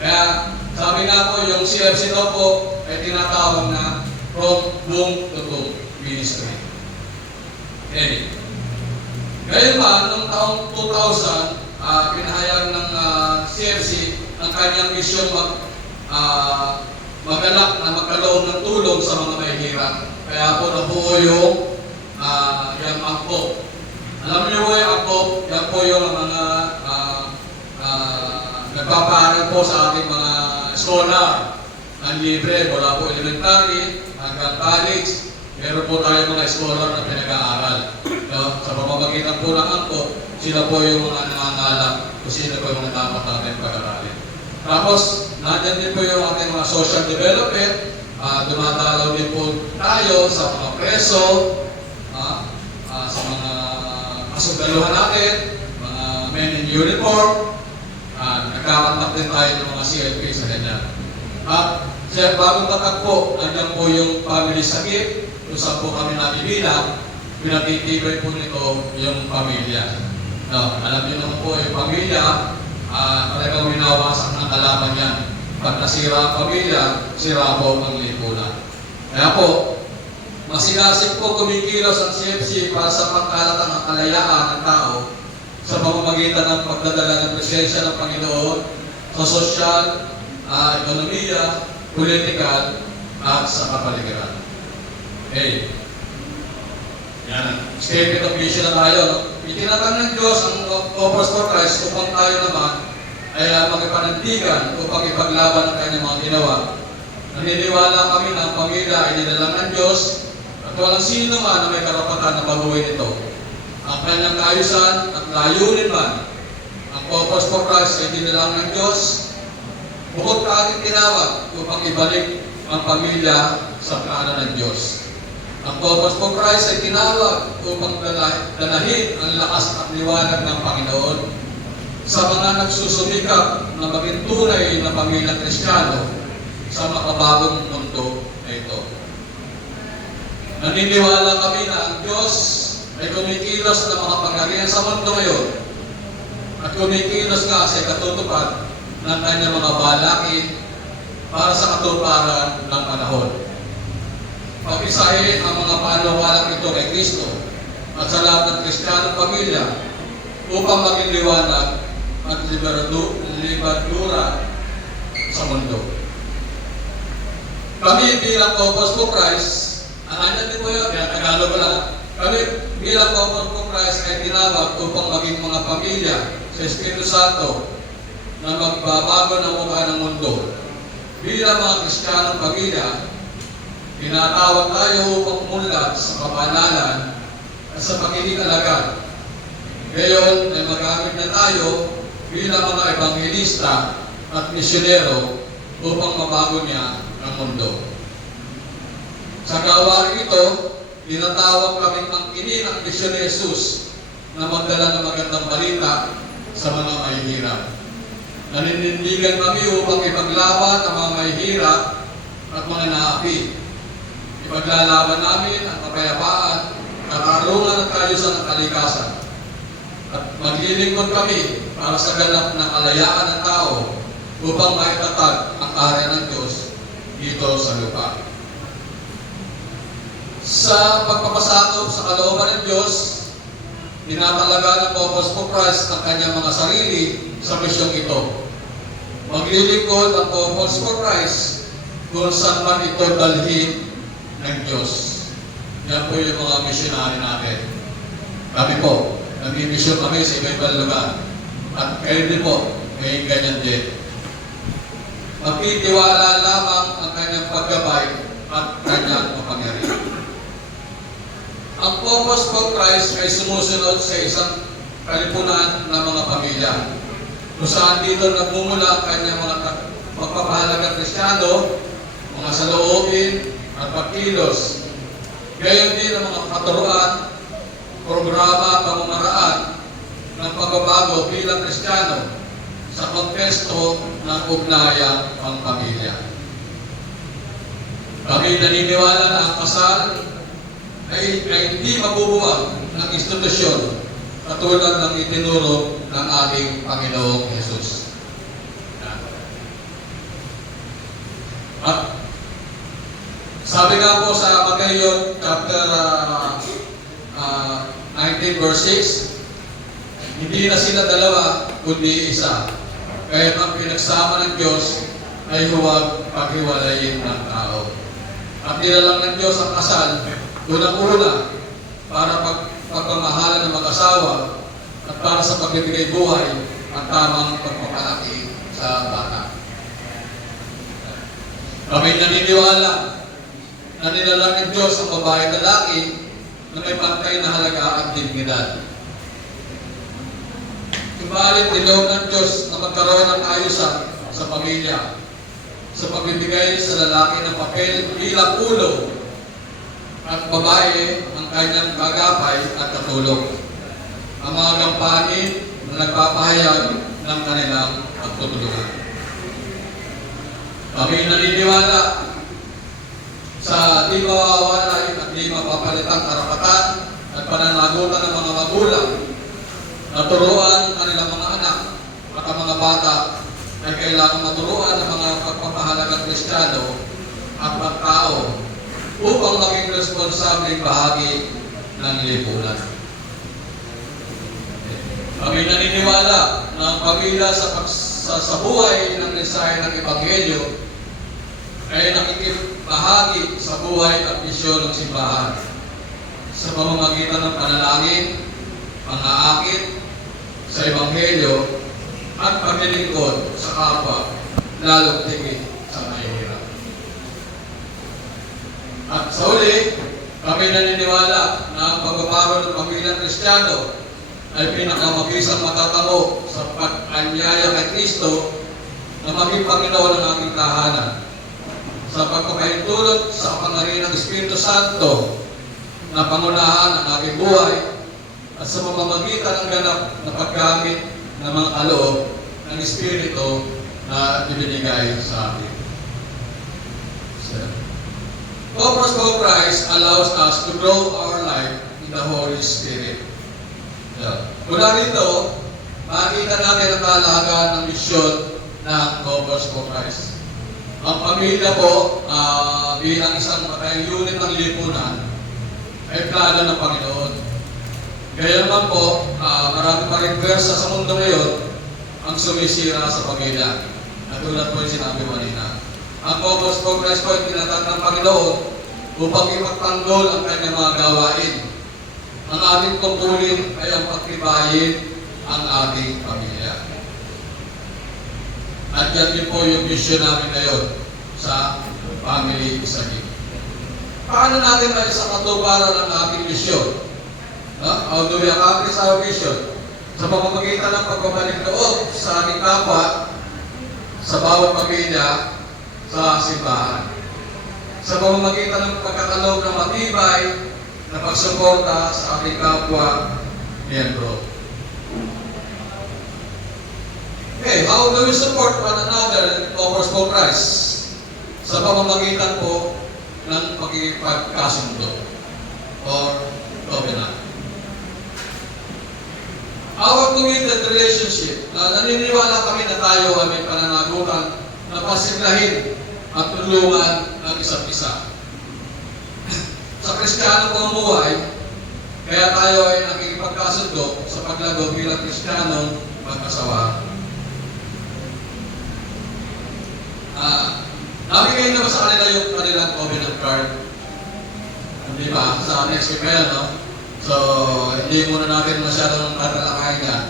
Kaya, sabi nga po, yung CFC daw po ay tinatawag na from womb to tomb ministry. Okay. Ngayon ba, noong taong 2000, pinahayag ng CFC ang kanyang misyon magalak na magkaloob ng tulong sa mga mahihirap. Kaya po nabuo yung angkop. Alam niyo po yung angkop, yan po yung mga nagpapaaral po sa ating mga scholar. Ang libre, mula po elementary hanggang college. Meron po tayo mga scholar na pinag-aaral. No? Sa pamamagitan po ng angkop, sila po yung mga nangangalap kung sino po yung mga dapat natin pag-aralin. Tapos, nandyan din po yung ating mga social development. Dumadalaw din po tayo sa mga preso, sa mga kasundaluhan natin, mga men in uniform. Nagkakantak din tayo ng mga CLP sa kanya. At Sir, bagong matagpo, andyan po yung family sakit, kung saan po kami nabibilang, pinagtitibay po nito yung pamilya. No, alam niyo naman po yung pamilya, talagang winawasak ng kalaman yan. Pag nasira ang pamilya, sira po ang lipunan. Kaya po, masigasig po kumikilos ang CFC para sa pagkalatang ng kalayaan ng tao sa pamamagitan ng pagdadala ng presensya ng Panginoon sa sosyal, ekonomiya, politikal, at sa kapaligiran. Okay. Yan. Statement of mission na tayo. No? Itinatang ng Diyos ang offers for Christ upang tayo naman ay magpanantigan upang ipaglaban ang kanyang mga ginawa. Naniniwala kami na ang pamilya ay nilalang ng Diyos at walang sino man na may karapatan na baguhin ito. Ang kanyang kaayusan at layunin man, ang purpose for Christ ay nilalang ng Diyos. Bukod ka ating tinawag upang ibalik ang pamilya sa plano ng Diyos. Ang purpose for Christ ay tinawag upang dalahin ang lakas at liwanag ng Panginoon sa mga nagsusumikap na maging tunay na pamilya Kristiyano sa makabagong mundo na ito. Naniniwala kami na ang Diyos ay kumikilos ng mga pangyarihan sa mundo ngayon at kumikilos nga sa katutupad ng kanyang mga balakin para sa katuparan ng panahon. Pag-isahin ang mga panawalang ito kay Kristo at sa lahat ng Kristiyanong pamilya upang maging liwanag at liberdura sa mundo. Kami bilang Corpus for Christ, andyan din po yun, kaya Tagalog lang. Kami bilang Corpus for Christ ay tinawag upang maging mga pamilya sa Espiritu Santo na magbabago ng mukha ng mundo. Bilang mga Kristiyanong pamilya, tinatawag tayo upang umunlad sa kapanalan at sa pagiging alagad. Ngayon ay magamit na tayo bilang mga ebanghelista at misyonero upang mabago niya ang mundo. Sa gawain ito, tinatawag kaming angkinin ang misyon ni Jesus na magdala ng magandang balita sa mga mahihirap. Naninindigan kami upang ipaglaban ang mga mahihirap at mga naapi. Ipaglalaban namin ang kapayapaan, katarungan at kaayusan ng kalikasan. At maglilingkod kami para sa ganap na kalayaan ng tao upang maitatag ang kaharian ng Diyos dito sa lupa. Sa pagpapasakop sa kalooban ng Diyos, tinatalaga ng Corpus for Christ ang kanyang mga sarili sa misyong ito. Maglilingkod ang Corpus for Christ kung saan man ito dalhin ng Diyos. Yan po yung mga misyonary natin. Kami po, nag-mission kami sa iba-ibang lugar. At kayo din po, may ganyan din. Magtitiwala lamang ang kanyang paggabay at kanyang kapangyarihan. Ang Corpus for Christ ay sumusunod sa isang kalipunan ng mga pamilya. Kung saan dito nagmumula ang kanyang mga magpapahalagang Kristiyano, mga saloobin at pagkilos. Gayon din ang mga katuruan, programa at pamamaraan ng pagbabago bilang Kristiyano sa konteksto ng ugnayang pangpamilya. Kami naniniwala na ang kasal ay hindi mabubuwag ng institusyon katulad ng itinuro ng ating Panginoong Jesus. At sabi nga po sa Mateo chapter 19 verse 6, hindi na sila dalawa, kundi isa. Kaya ang pinagsama ng Diyos ay huwag paghiwalayin ng tao. At nilalang ng Diyos ang kasal, unang-una, para pagmamahalan ng mag-asawa at para sa pagbibigay buhay at tamang pagpapalaki sa bata. Kami naniniwala na nilalang ng Diyos ang babae at lalaki na may pantay na halaga at dignidad. Subalit, niloob ng Diyos na magkaroon ng ayusan sa pamilya sa pagbibigay sa lalaki ng papel bilang ulo at babae ang kanyang kagapay at katulong. Ang mga gampanin na nagpapahayag ng kanilang pagtutulungan. Kami naniniwala sa di mawawala at di mapapalitang karapatan at pananagutan ng mga magulang na turuan ang kanilang mga anak at ang mga bata ay kailangan maturuan ng mga pagpapahalagang Kristiyano at pagtao upang maging responsableng bahagi ng lipunan. Kami naniniwala na ang pamilya sa buhay ng mensahe ng Ebanghelyo ay nakikibahagi sa buhay at misyon ng simbahan sa pamamagitan ng panalangin, pang-aakit sa Ebanghelyo at paglilingkod sa kapwa, lalong tingin sa mahihirap. At sa uli, kami naniniwala na ang pagbabago ng pamilyang Kristiyano ay pinakamabisang matatamo sa pag-anyaya kay Kristo na maging Panginoon ng ating tahanan sa pagpapahintulot sa pangarin ng Espiritu Santo na pangunahan ang ating buhay at sa pamamagitan ng ganap na paggamit ng mga kaloob ng Espiritu na ibinigay sa atin. Corpus Christ allows us to grow our life in the Holy Spirit. Mula rito, makikita natin ang kahalagaan ng misyon ng Corpus Christ. Ang pamilya po, bilang isang unit ng lipunan, ay plano ng Panginoon. Kaya naman po, marami pa rin pwersa sa mundo ngayon ang sumisira sa pamilya. Natulad po yung sinabi mo kanina. Ang Corpus Christ po ay tinatag ng Panginoon upang ipagtanggol ang kanyang mga gawain. Ang ating tungkulin ay ang pagtibayin ang ating pamilya. At yan din po yung mission namin ngayon sa Family Isagin. Paano natin ay sa katuparan ng ating mission? How do we accomplish our mission? Sa pamamagitan ng pagbabalik loob sa ating kapwa, sa bawat pamilya, sa simbahan. Sa pamamagitan ng pagkakaloob ng matibay na pagsuporta sa ating kapwa miyembro. Okay, how do we support one another in Corpus Christ? Sa pamamagitan po ng pagkikipagkasundo or covenant. Our committed relationship, na naniniwala kami na tayo ay may pananagutan na pasiglahin at tulungan ang isa't isa. Sa Kristiyano pamumuhay, kaya tayo ay nakikipagkasundo sa paglago bilang Kristiyano mag-asawa. Nabigay na ba sa kanila yung kanilang covenant card? Hindi ba? Sa next week kayo, no? So, hindi muna natin masyadong tatalakayan yan.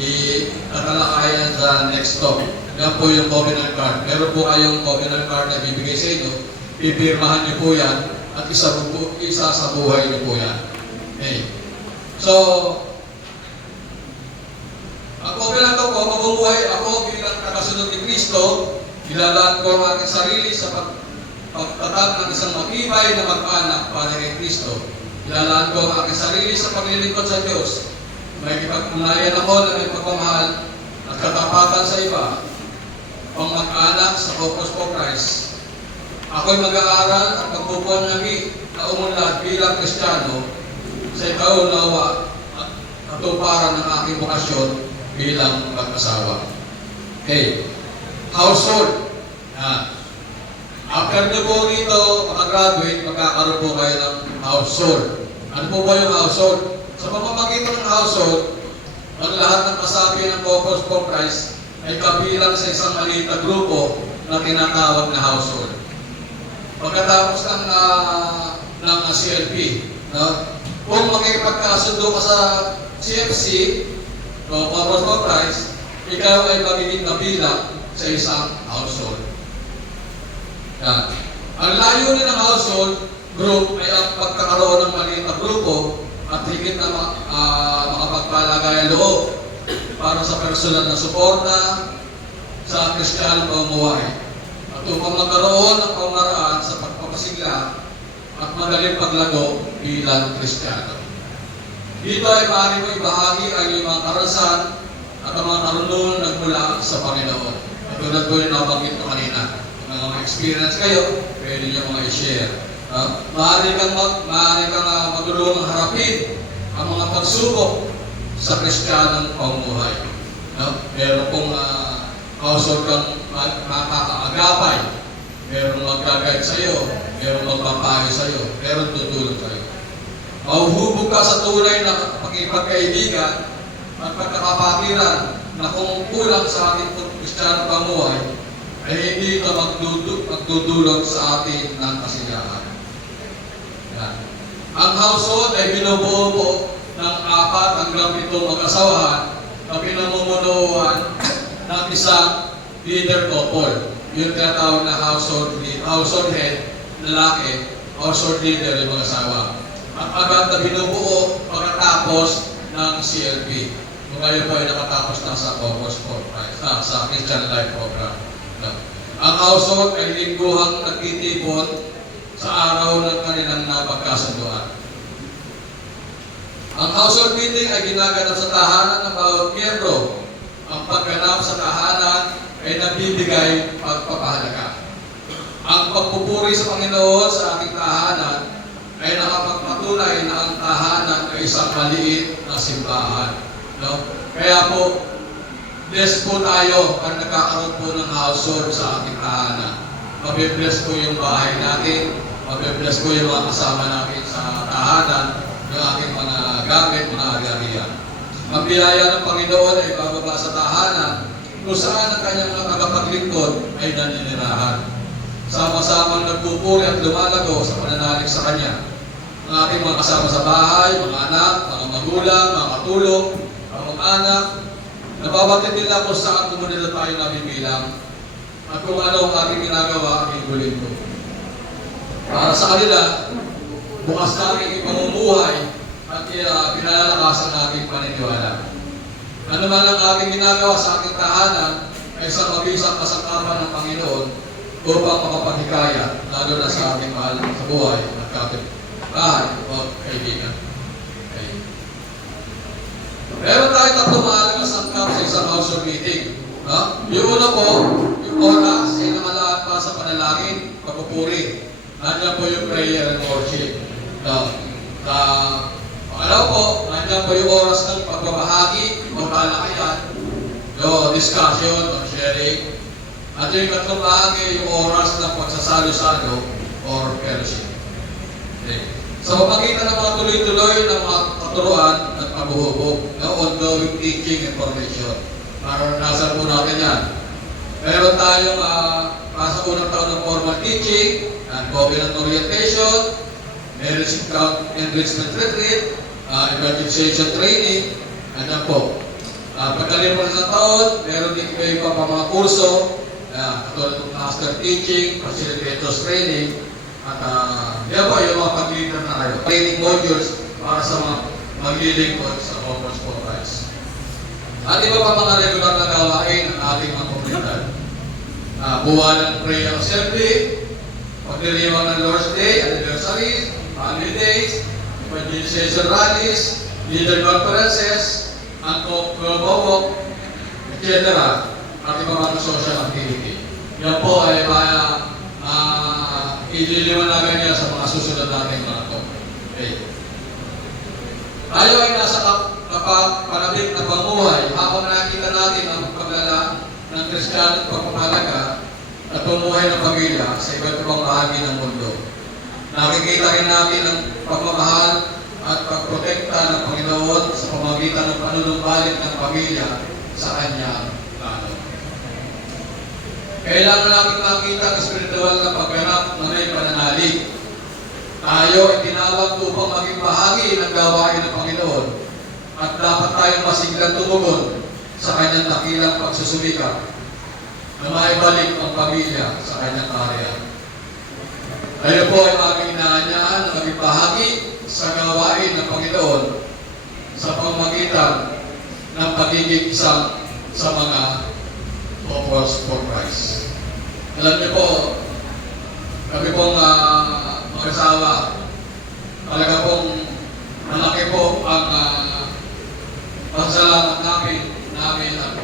I-tatalakayan yan sa next talk. Yan po yung covenant card. Meron po kayong covenant card na bibigay sa inyo. Pipirmahan niyo po yan at isa sa buhay niyo po yan. Okay. So, ang covenant ko po, mabubuhay ako bilang nakasunod ni Kristo. Ilalaan ko ang aking sarili sa pagtatag ng isang matibay na mag-anak para kay Kristo. Ilalaan ko ang aking sarili sa paglilingkod sa Diyos. May ipagmulayan ako na may pagmamahal at katapatan sa iba. Pang mag-anak sa Corpus Christ. Ako'y mag-aaral at magpupunagi na umunlad bilang Kristiyano sa ikaunawa at katuparan ng aking bokasyon bilang mag-asawa. Okay. Household. After nyo po rito, makagraduate, magkakaroon po kayo ng household. Ano po ba yung household? Sa pamamagitan ng household, ang lahat ng kasapi ng Corpus Christ ay kabilang sa isang maliit na grupo na tinatawag na household. Pagkatapos ng CLP, no? Kung makikipagkasundo ka sa CFC, no, Corpus Christ, ikaw ay magiging kabilang sa isang household. Yan. Ang layunin ng household group ay ang pagkakaroon ng maliit na grupo at higit na makapagpalagayan loob para sa personal na suporta sa Kristiyanong pamumuhay at upang magkaroon ng pamaraan sa pagpapasigla at madaling paglago bilang Kristiyano. Dito ay maaari mo ibahagi ang iyong mga karasan at ang mga karunungan nagmula sa Panginoon. Tulad ko yung nabanggit ko kanina, mga experience kayo, pwede nyo mga i-share. Maaari kang matulungang harapin ang mga pagsubok sa Kristiyanong pamumuhay. Meron pong kausap kang makakaagapay, meron mag-guide sa'yo, meron magpapayo sa'yo, meron tutulong sa'yo. Mahuhubog ka sa tunay na pagkikipagkaibigan at pagkakapakiran na kung kulang sa ating Kristiyanong pamumuhay, ay hindi ito magdudulot sa atin ng kasiyahan. Yan. Ang household ay binubuo ng 4 hanggang 7 mag-asawahan na pinamumunuan ng isang leader couple. Yung tinatawag na household head, lalaki, household leader, yung mag-asawa. Ang agad na binubuo pagkatapos ng CLP. Kung kayo po ay nakatapos na sa Focus for Christ, sa Christian Life Program. Ang household ay lingguhang nagtitipon sa araw ng kanilang napagkasunduan. Ang household meeting ay ginaganap sa tahanan ng bawat miyembro. Ang pagganap sa tahanan ay nabibigay pagpapahalaga. Ang pagpupuri sa Panginoon sa ating tahanan ay nakapagpatunay na ang tahanan ay isang maliit na simbahan. Kaya po, bless po tayo pag nagkakaroon po ng household sa ating tahanan. Mabibless po yung bahay natin, mabibless po yung mga kasama natin sa tahanan, yung ating mga gamit, mga agarian. Ang biyaya ng Panginoon ay bababa sa tahanan kung saan ang kanyang mga tagapaglingkod ay naninirahan. Sama-samang nagpupuri at lumalago sa pananalig sa Kanya. Ang ating mga kasama sa bahay, mga anak, mga magulang, mga katulong, mga anak, nababatid nila kung saan komunidad tayo nabibilang at kung ano ang ating ginagawa ang linggo. Para sa kanila, bukas na ating ipamumuhay at pinalalakas ang ating paniniwala. Ano man ang ating ginagawa sa ating tahanan ay sa mabisang kasangkapan ng Panginoon upang makapaghikaya, lalo na sa ating mahal sa buhay at kapitbahay o kaibigan. Okay. Meron tayo 3 mahalagang sangkap sa isang household meeting. Yung una po, yung oras ay nakalaan pa sa panalangin, pagpupuri. Nandiyan po yung prayer and worship. Pangalawa po, nandiyan po yung oras ng pagbabahagi o talakayan, yung discussion o sharing. At yung 3 bahagi, yung oras ng pagsasalo-salo or fellowship. Okay. Sa pamagitan ng mga tuloy-tuloy ng mga katuruan at paghuhubog, ongoing teaching and formation. Maranasan po natin yan. Meron tayong sa unang taon ng formal teaching, and covenant orientation, marriage enrichment retreat, evangelization training, andyan po. Pagkalimutan sa taon, meron din kayo pa mga kurso, katulad ng master teaching, facilitators training, at yan po yung mga pag-leader na kayo. Training modules para sa mga maglilingkod sa Focus for Christ. At iba pa mga regular na gawain ng ating mga komunidad. Buwan ng prayer assembly, pagdiriwang ng Lord's Day, anniversaries, family days, evangelization rallies, leader conferences, walk, etc. At iba mga social activity. Yan po ay ililiwanagan niya sa mga susunod natin mga to. Okay. Tayo ay nasa panabik na pamuhay habang nakita natin ang paglala ng Kristiyano pagpapalaga at pumuhay ng pamilya sa iba't ibang bahagi ng mundo. Nakikita rin natin ang pagmamahal at pagprotekta ng Panginoon sa pamamagitan ng panunumbalik ng pamilya sa Kanyang plano. Kailangan natin makita ang espiritual na pagganap na may pananalig. Tayo ay tinawag upang maging bahagi ng gawain ng Panginoon at dapat tayong masiglang tumugon sa Kanyang dakilang pagsusumikap na maibalik ang pamilya sa Kanyang area. Tayo po ay aming inaanyahan na maging bahagi sa gawain ng Panginoon sa pamamagitan ng pagiging isang sa mga Focus for Christ. Alam niyo po, kami pong mag-asawa, talaga pong malaki po ang pagsalamat namin at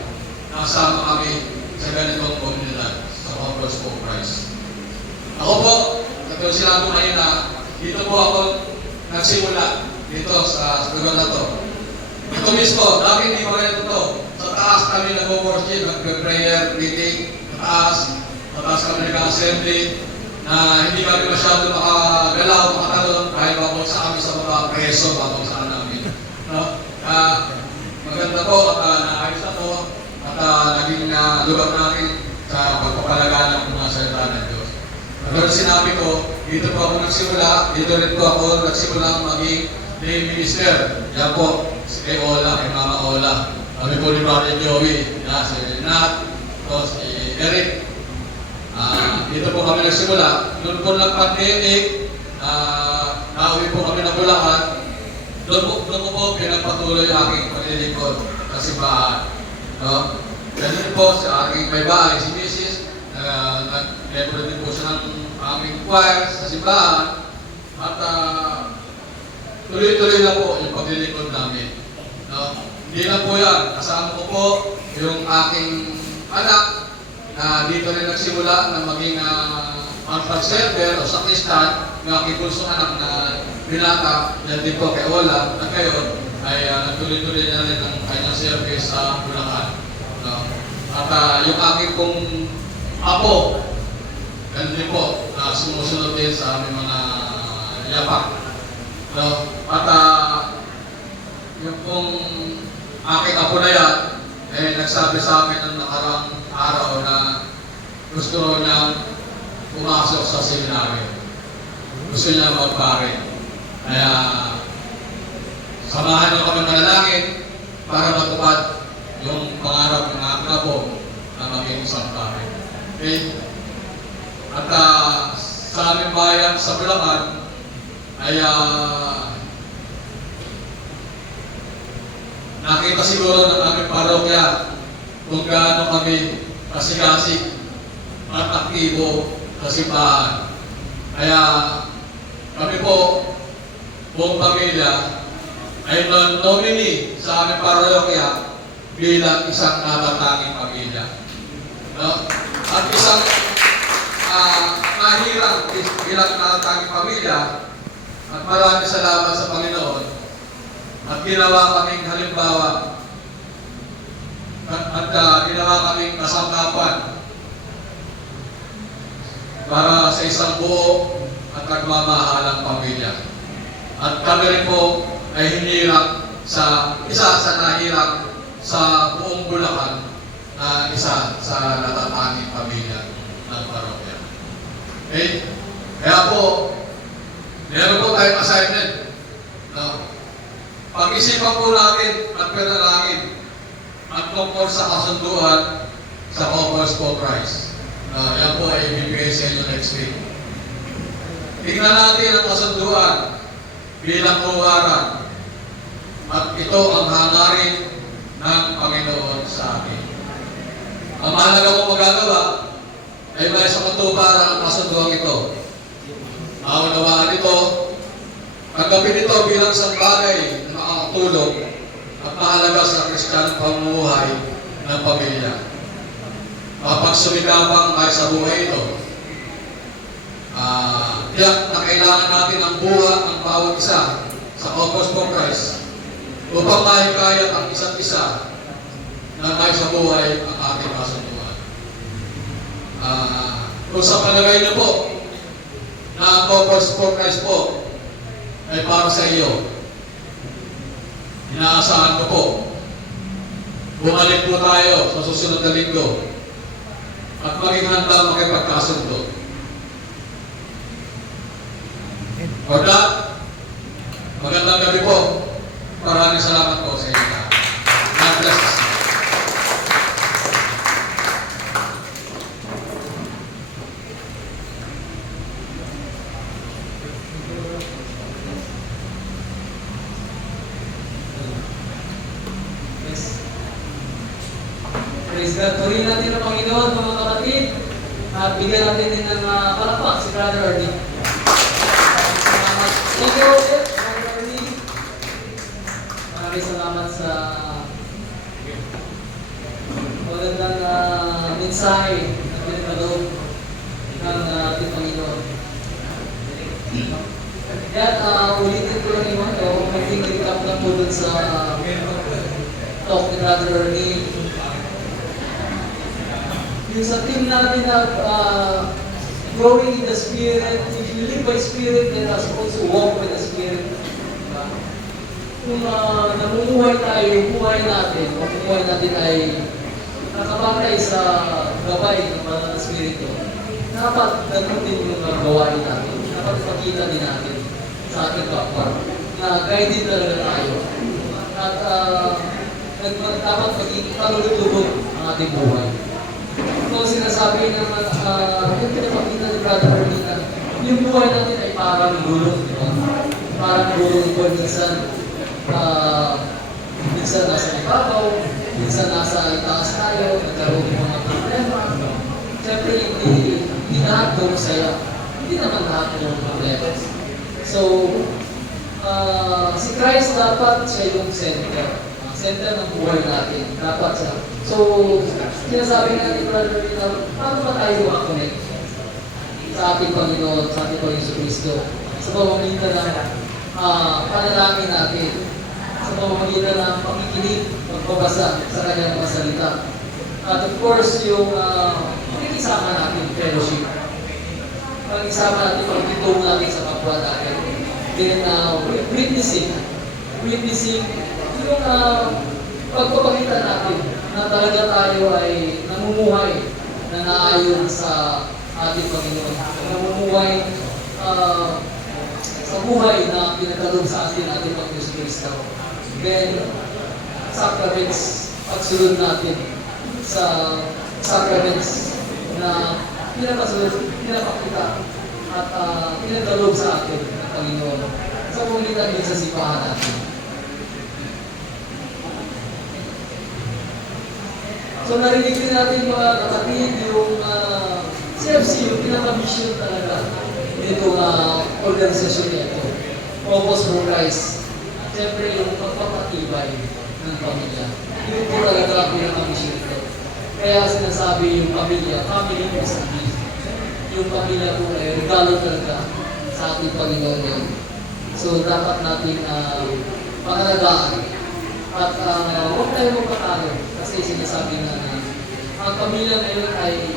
nasama kami sa ganitong komunidad sa Focus for Christ. nagsimula dito sa lugar na to. Ito mismo, dati hindi pa ganito to. Sa taas kami nag-worship, nag-prayer, meeting, sa taas kami nag-assembly, na hindi kami masyado makagalaw, makatalon, dahil babagsak kami sa mga preso, babagsak namin. No? Maganda po at naayos na to at naging lugar natin sa pagpapalagaan ng mga salita ng Diyos. Pero sinabi ko, dito po ako nagsimula, dito rin po ako nagsimula maging lay minister. Yan po, si kay Ola, kay Mama Ola. Kami po ni Brother Joey, si Renat, si Eric. Dito po kami nagsimula. Noon po nag-pandemic, nauwi po kami ng Bulacan. Doon ko po pinagpatuloy ang aking paglilingkod sa simbahan. No? Ganun po sa aking may bahay, si Mrs. Nag-membro din po siya ng aming choir sa simbahan. At tuloy-tuloy na po yung paglilingkod namin. No? Hindi lang po yan. Kasama ko po yung aking anak na dito rin nagsimula na maging altar server o sakristan ng aking pulsong anak na binata, yan din po kay Ola, at ngayon ay nagtuloy-tuloy na rin ang kanyang service sa Bulacan. No? At yung aking pong apo, yan din po, na sumusunod din sa aming mga yapak. No? At yung pong aking apo na yan, nagsabi sa akin ng nakarang araw na gusto niya pumasok sa seminaryo. Gusto niya magpare. Kaya samahan niyo kami manalangin para matupad yung pangarap ng aking apo na maging isang pare. Okay? At sa aming bayan sa Bulacan ay nakita siguro ng aming parokya kung gaano kami kasigasig at aktibo sa simbahan. Kaya kami po, buong pamilya, ay nominee sa aming parokya bilang isang natatanging pamilya. No? At isang mahirang bilang natatanging pamilya, at maraming salamat sa Panginoon at ginawa kaming halimbawa at ginawa kaming kasangkapan para sa isang buo at nagmamahalang pamilya. At kami rin po ay hinirang sa isa sa nahirang sa buong Bulacan na isa sa natatanging pamilya ng parokya. Okay? Kaya po, meron po tayong assignment. No? Pag-isipan po natin at panalangin at tungkol sa kasunduan sa Corpus Christi. Yan po ay ibibigay sa inyo next week. Tingnan natin ang kasunduan bilang huwaran at ito ang hangarin ng Panginoon sa akin. Ang mahalaga mong magagawa ay may sa katuparan ang kasunduan ito. Maunawaan ito, tanggapin ito bilang isang bagay na makakatulong at mahalaga sa Kristiyanong pamumuhay ng pamilya. Kapag sumikapang ay sa buhay ito, tiyak na kailangan natin ang buhat ng bawat isa sa Corpus Christi upang mahikayat ang isa't isa na may sa buhay ang ating kasunduan. Kung sa palagay niyo po na ang Corpus Christi po ay para sa iyo, inaasahan ko po, bumalik po tayo sa susunod na linggo at maging handa makipagkasundo. For that, magandang gabi po. Maraming salamat po sa inyo. God bless us. Praise God. Purihin natin ang Panginoon, mga kapatid. At bigyan natin din ng palakpak si Brother Ernie. Salamat. Thank you, Brother Ernie. Maraming salamat sa magandang mensahe na pinagkaloob ng ating Panginoon. Kaya ulitin ko po dun sa talk ni Brother Ernie. Yung sa team natin na growing in the Spirit, if you live by Spirit, let us also walk by the Spirit. Kung namumuhay tayo, yung buhay natin, o buhay natin ay nakabatay sa gabay ng mga Espiritu, dapat ganun din yung gawain natin. Dapat makita din natin sa ating kapwa na guided talaga tayo. At dapat maging kalulutubot ang ating buhay. So sinasabi ng yung pinapakita ni Brother Ernie, yung buhay natin ay parang gulong, di ba? Parang gulong ko minsan nasa ibabaw, minsan nasa itaas tayo, nagkaroon ng mga problema. Siyempre, hindi lahat ng masaya. Hindi naman lahat ng problema. So, si Christ dapat siya yung center. Center ng buhay natin. Dapat siya. So, sinasabi nga ni Brother Rina, paano ba tayo makakonect sa ating Panginoon, sa ating Panginoon Kristo? Sa pamamagitan ng panalangin natin, sa pamamagitan ng pakikinig, pagbabasa sa kanyang mga salita. At of course, yung pakikisama natin, fellowship. Pakikisama natin, pagkitungo natin sa kapwa natin. Then, witnessing. Witnessing, yung pagpapakita natin na talaga tayo ay namumuhay na naayon sa ating Panginoon. Namumuhay sa buhay na pinagkaloob sa atin ating Panginoon Kristo. Then, sacraments, pagsunod natin sa sacraments na pinapakita at pinagkaloob sa atin ng Panginoon sa pamamagitan din sa sipahan natin. So narinig din natin mga kapatid yung CFC, yung pinaka-mission talaga nitong organisasyon nito. Focus for Christ. Siyempre yung pagpapatibay ng pamilya. Yun po talaga ang pinaka-mission nito. Kaya sinasabi yung pamilya, family is a gift. Yung pamilya po ay regalo talaga sa ating Panginoon ngayon. So dapat natin pangalagaan. At huwag tayo magpatalo kasi sinasabi na ang pamilya ngayon ay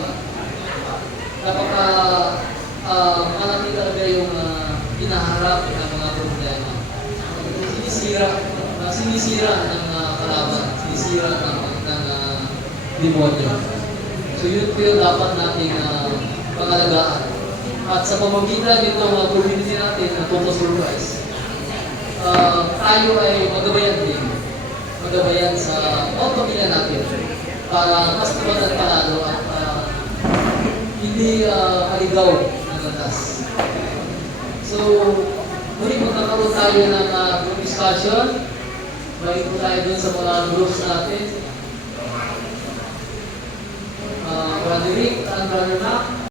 malaki talaga yung hinaharap ng mga problema. Sinisira ng kalaban, sinisira ng demonyo. So yun dapat natin pangalagaan. At sa pamamagitan nitong community natin na Focus for Christ, tayo ay magabayan din. Magabayan sa mga pamilya natin para mas tumagal palalo at hindi aligaw ng batas. So, muli magkakaroon tayo ng group discussion. Balik po tayo dun sa mga groups natin. Brother Rick and Brother Mac.